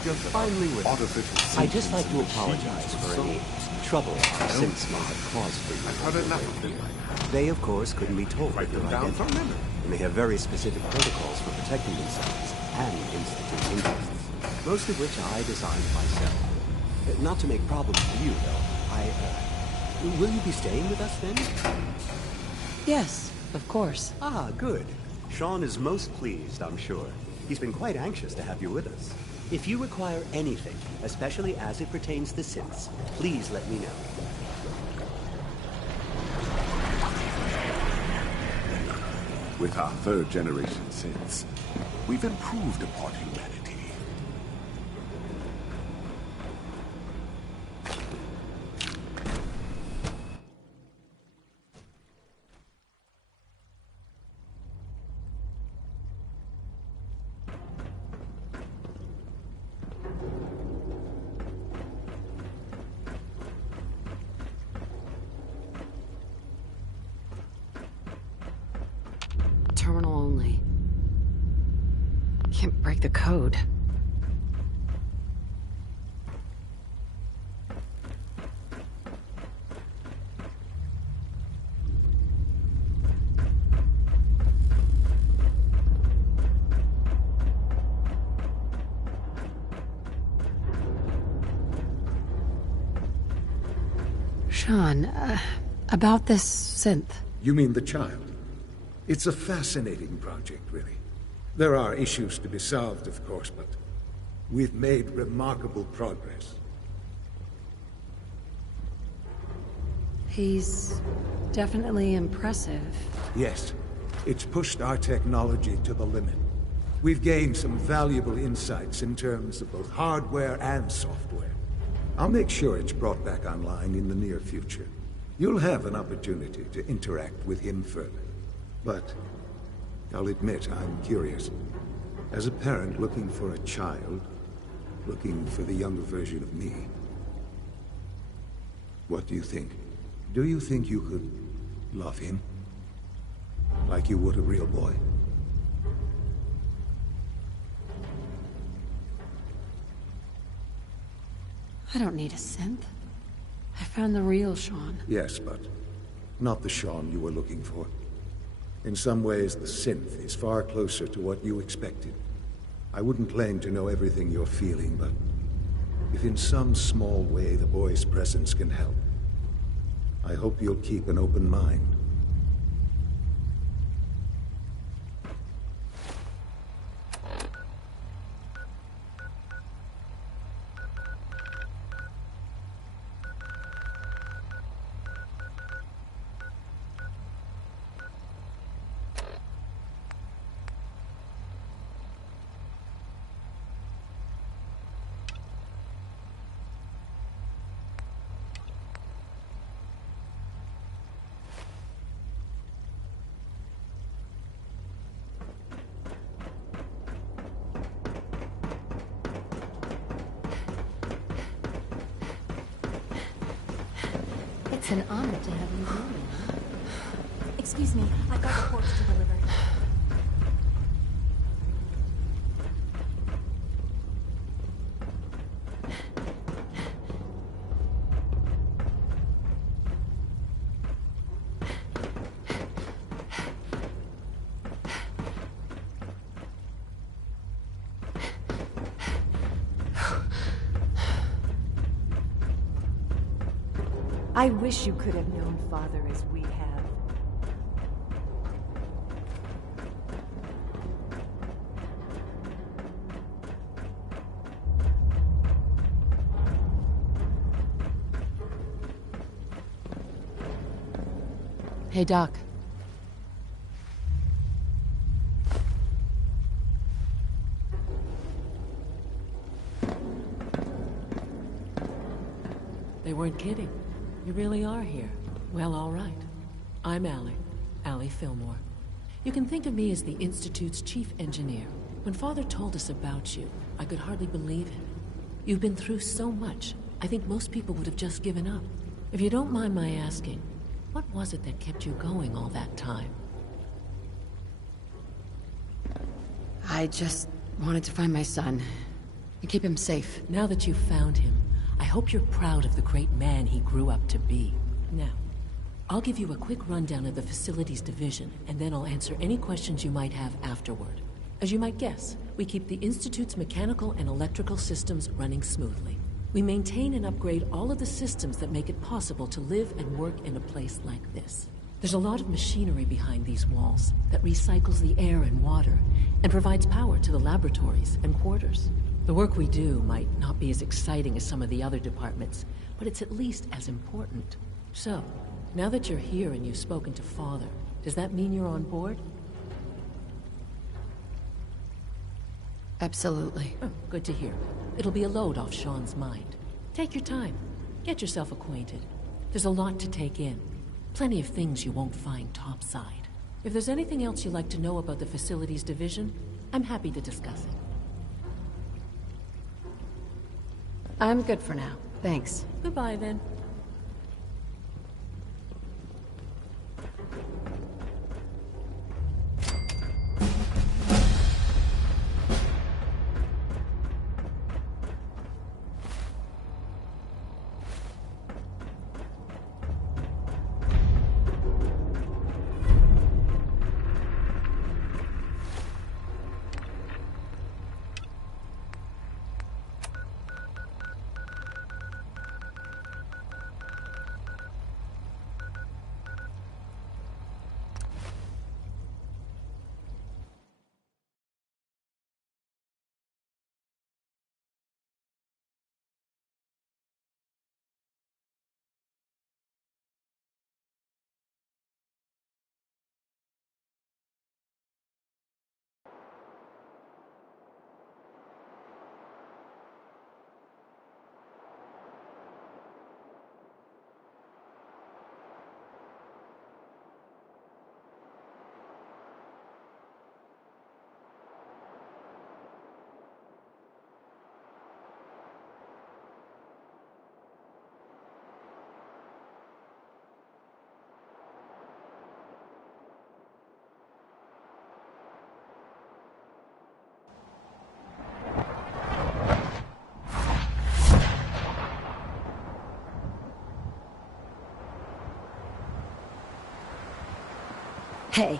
You're finally with us. I'd just like to apologize for any trouble our synths may have caused for you. I've heard enough of it. They, of course, couldn't be told Write their them down for a identity. minute. And they have very specific protocols for protecting themselves and Institute interests. Most of which I designed myself. Not to make problems for you, though. Will you be staying with us then? Yes, of course. Ah, good. Sean is most pleased, I'm sure. He's been quite anxious to have you with us. If you require anything, especially as it pertains to synths, please let me know. With our third-generation synths, we've improved upon humanity. Terminal only. Can't break the code. Sean, about this synth. You mean the child? It's a fascinating project, really. There are issues to be solved, of course, but we've made remarkable progress. He's definitely impressive. Yes, it's pushed our technology to the limit. We've gained some valuable insights in terms of both hardware and software. I'll make sure it's brought back online in the near future. You'll have an opportunity to interact with him further. But I'll admit I'm curious. As a parent looking for a child, looking for the younger version of me, what do you think? Do you think you could love him? Like you would a real boy? I don't need a synth. I found the real Sean. Yes, but not the Sean you were looking for. In some ways, the synth is far closer to what you expected. I wouldn't claim to know everything you're feeling, but if in some small way the boy's presence can help, I hope you'll keep an open mind. It's an honor to have you join me. Excuse me, I've got reports to deliver. I wish you could have known Father as we have. Hey, Doc. They weren't kidding. You really are here. Well, all right. I'm Allie Fillmore. You can think of me as the Institute's chief engineer. When Father told us about you, I could hardly believe it. You've been through so much, I think most people would have just given up. If you don't mind my asking, what was it that kept you going all that time? I just wanted to find my son and keep him safe. Now that you've found him, I hope you're proud of the great man he grew up to be. Now, I'll give you a quick rundown of the Facilities Division, and then I'll answer any questions you might have afterward. As you might guess, we keep the Institute's mechanical and electrical systems running smoothly. We maintain and upgrade all of the systems that make it possible to live and work in a place like this. There's a lot of machinery behind these walls that recycles the air and water, and provides power to the laboratories and quarters. The work we do might not be as exciting as some of the other departments, but it's at least as important. So, now that you're here and you've spoken to Father, does that mean you're on board? Absolutely. Oh, good to hear. It'll be a load off Sean's mind. Take your time. Get yourself acquainted. There's a lot to take in. Plenty of things you won't find topside. If there's anything else you'd like to know about the Facilities Division, I'm happy to discuss it. I'm good for now. Thanks. Goodbye, then. Hey.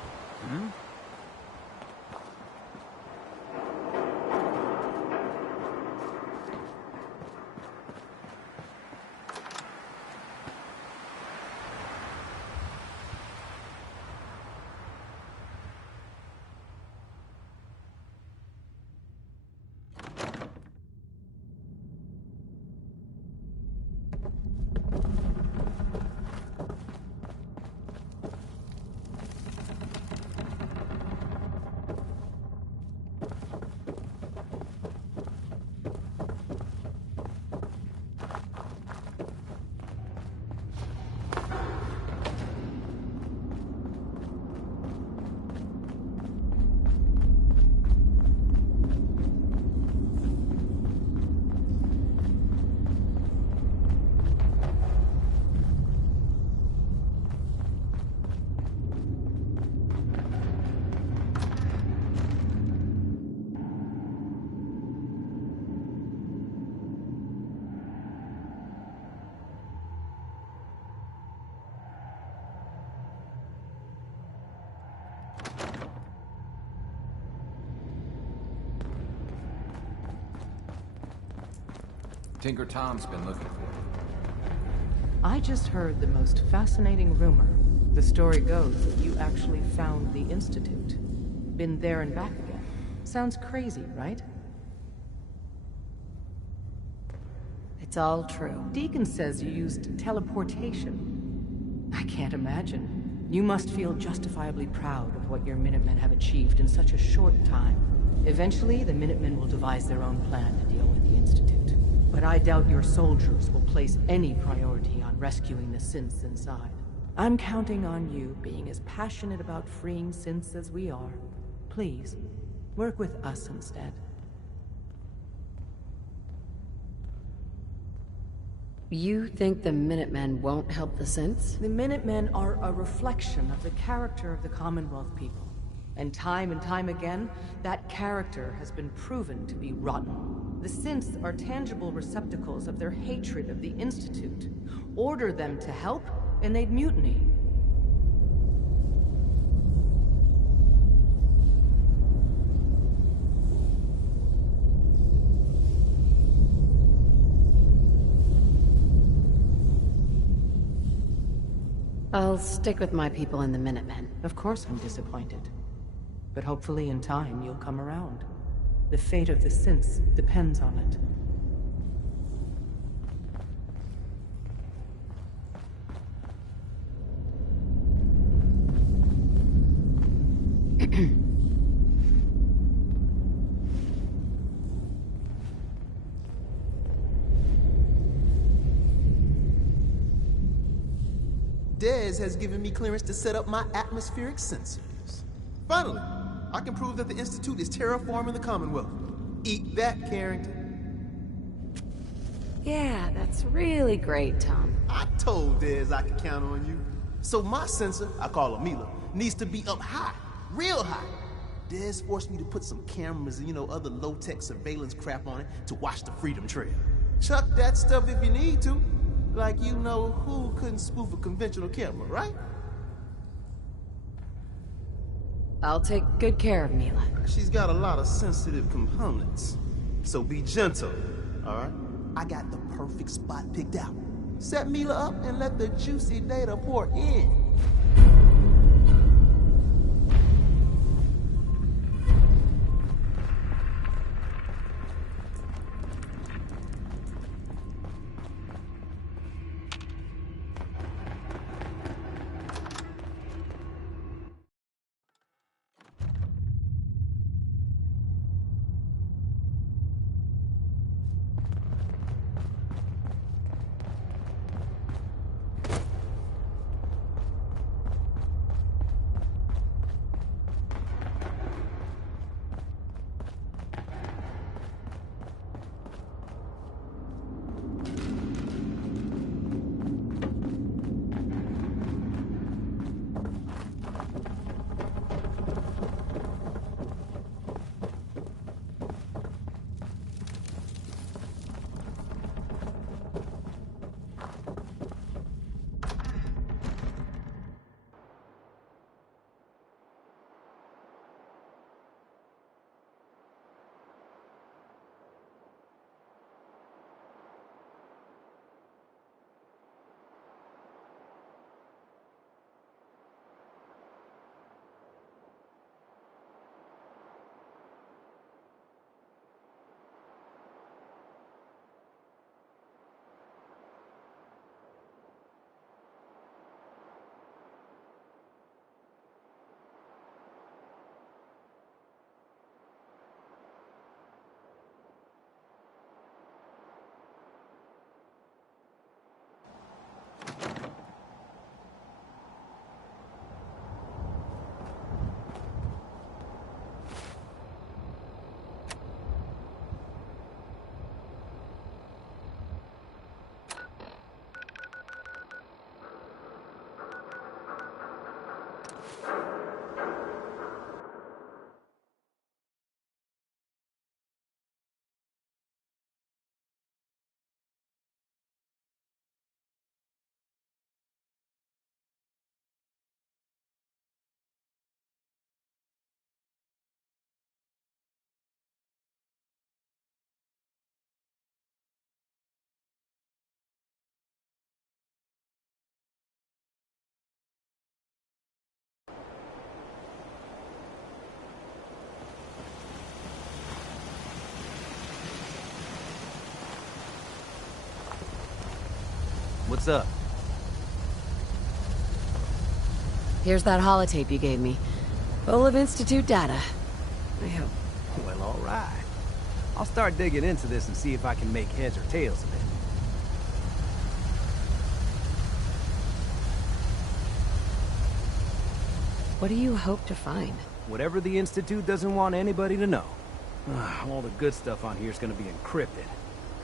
Tinker Tom's been looking for you. I just heard the most fascinating rumor. The story goes that you actually found the Institute. Been there and back again. Sounds crazy, right? It's all true. Deacon says you used teleportation. I can't imagine. You must feel justifiably proud of what your Minutemen have achieved in such a short time. Eventually, the Minutemen will devise their own plan to deal with the Institute. But I doubt your soldiers will place any priority on rescuing the synths inside. I'm counting on you being as passionate about freeing synths as we are. Please, work with us instead. You think the Minutemen won't help the synths? The Minutemen are a reflection of the character of the Commonwealth people. And time again, that character has been proven to be rotten. The synths are tangible receptacles of their hatred of the Institute. Order them to help, and they'd mutiny. I'll stick with my people in the Minutemen. Of course I'm disappointed. But hopefully in time you'll come around. The fate of the synths depends on it. Dez has given me clearance to set up my atmospheric sensors. Finally, I can prove that the Institute is terraforming the Commonwealth. Eat that, Carrington. Yeah, that's really great, Tom. I told Dez I could count on you. So my sensor, I call her Mila, needs to be up high, real high. Dez forced me to put some cameras and, other low-tech surveillance crap on it to watch the Freedom Trail. Chuck that stuff if you need to. Like you know who couldn't spoof a conventional camera, right? I'll take good care of Mila. She's got a lot of sensitive components. So be gentle, all right? I got the perfect spot picked out. Set Mila up and let the juicy data pour in. What's up? Here's that holotape you gave me. Full of Institute data. I hope. Well, all right. I'll start digging into this and see if I can make heads or tails of it. What do you hope to find? Whatever the Institute doesn't want anybody to know. All the good stuff on here is going to be encrypted.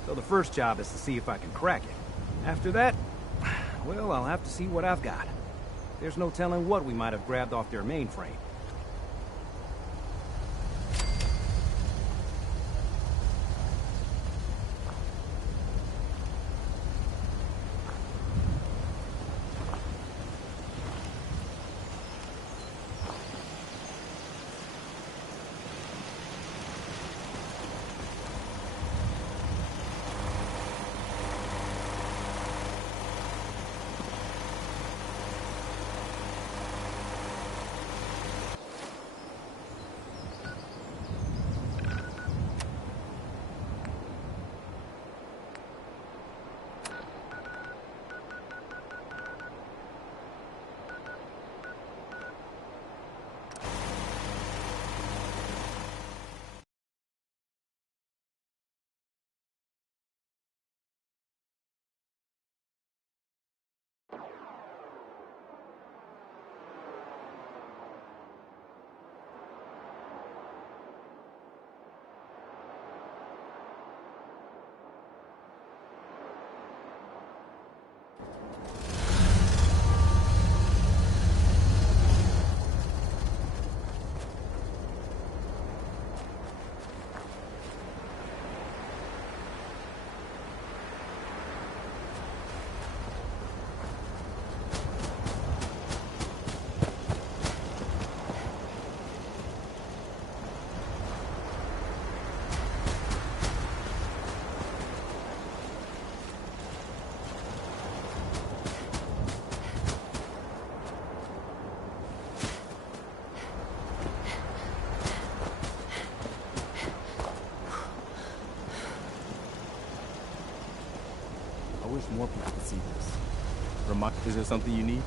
So the first job is to see if I can crack it. After that, well, I'll have to see what I've got. There's no telling what we might have grabbed off their mainframe. I wish more people could see this. Is there something you need?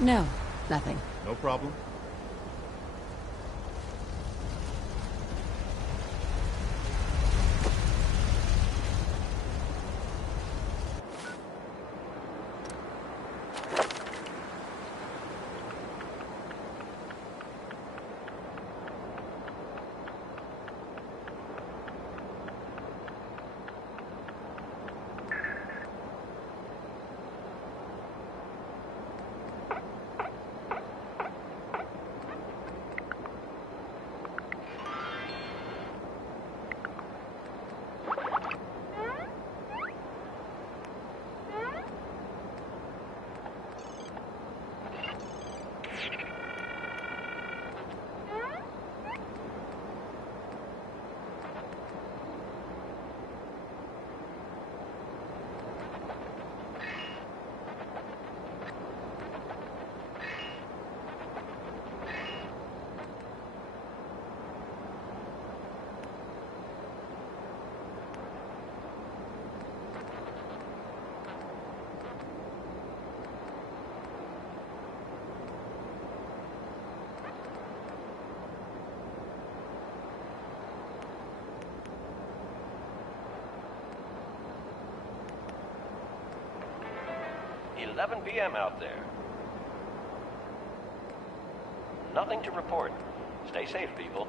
No, nothing. No problem. "11 p.m. out there. Nothing to report. Stay safe, people."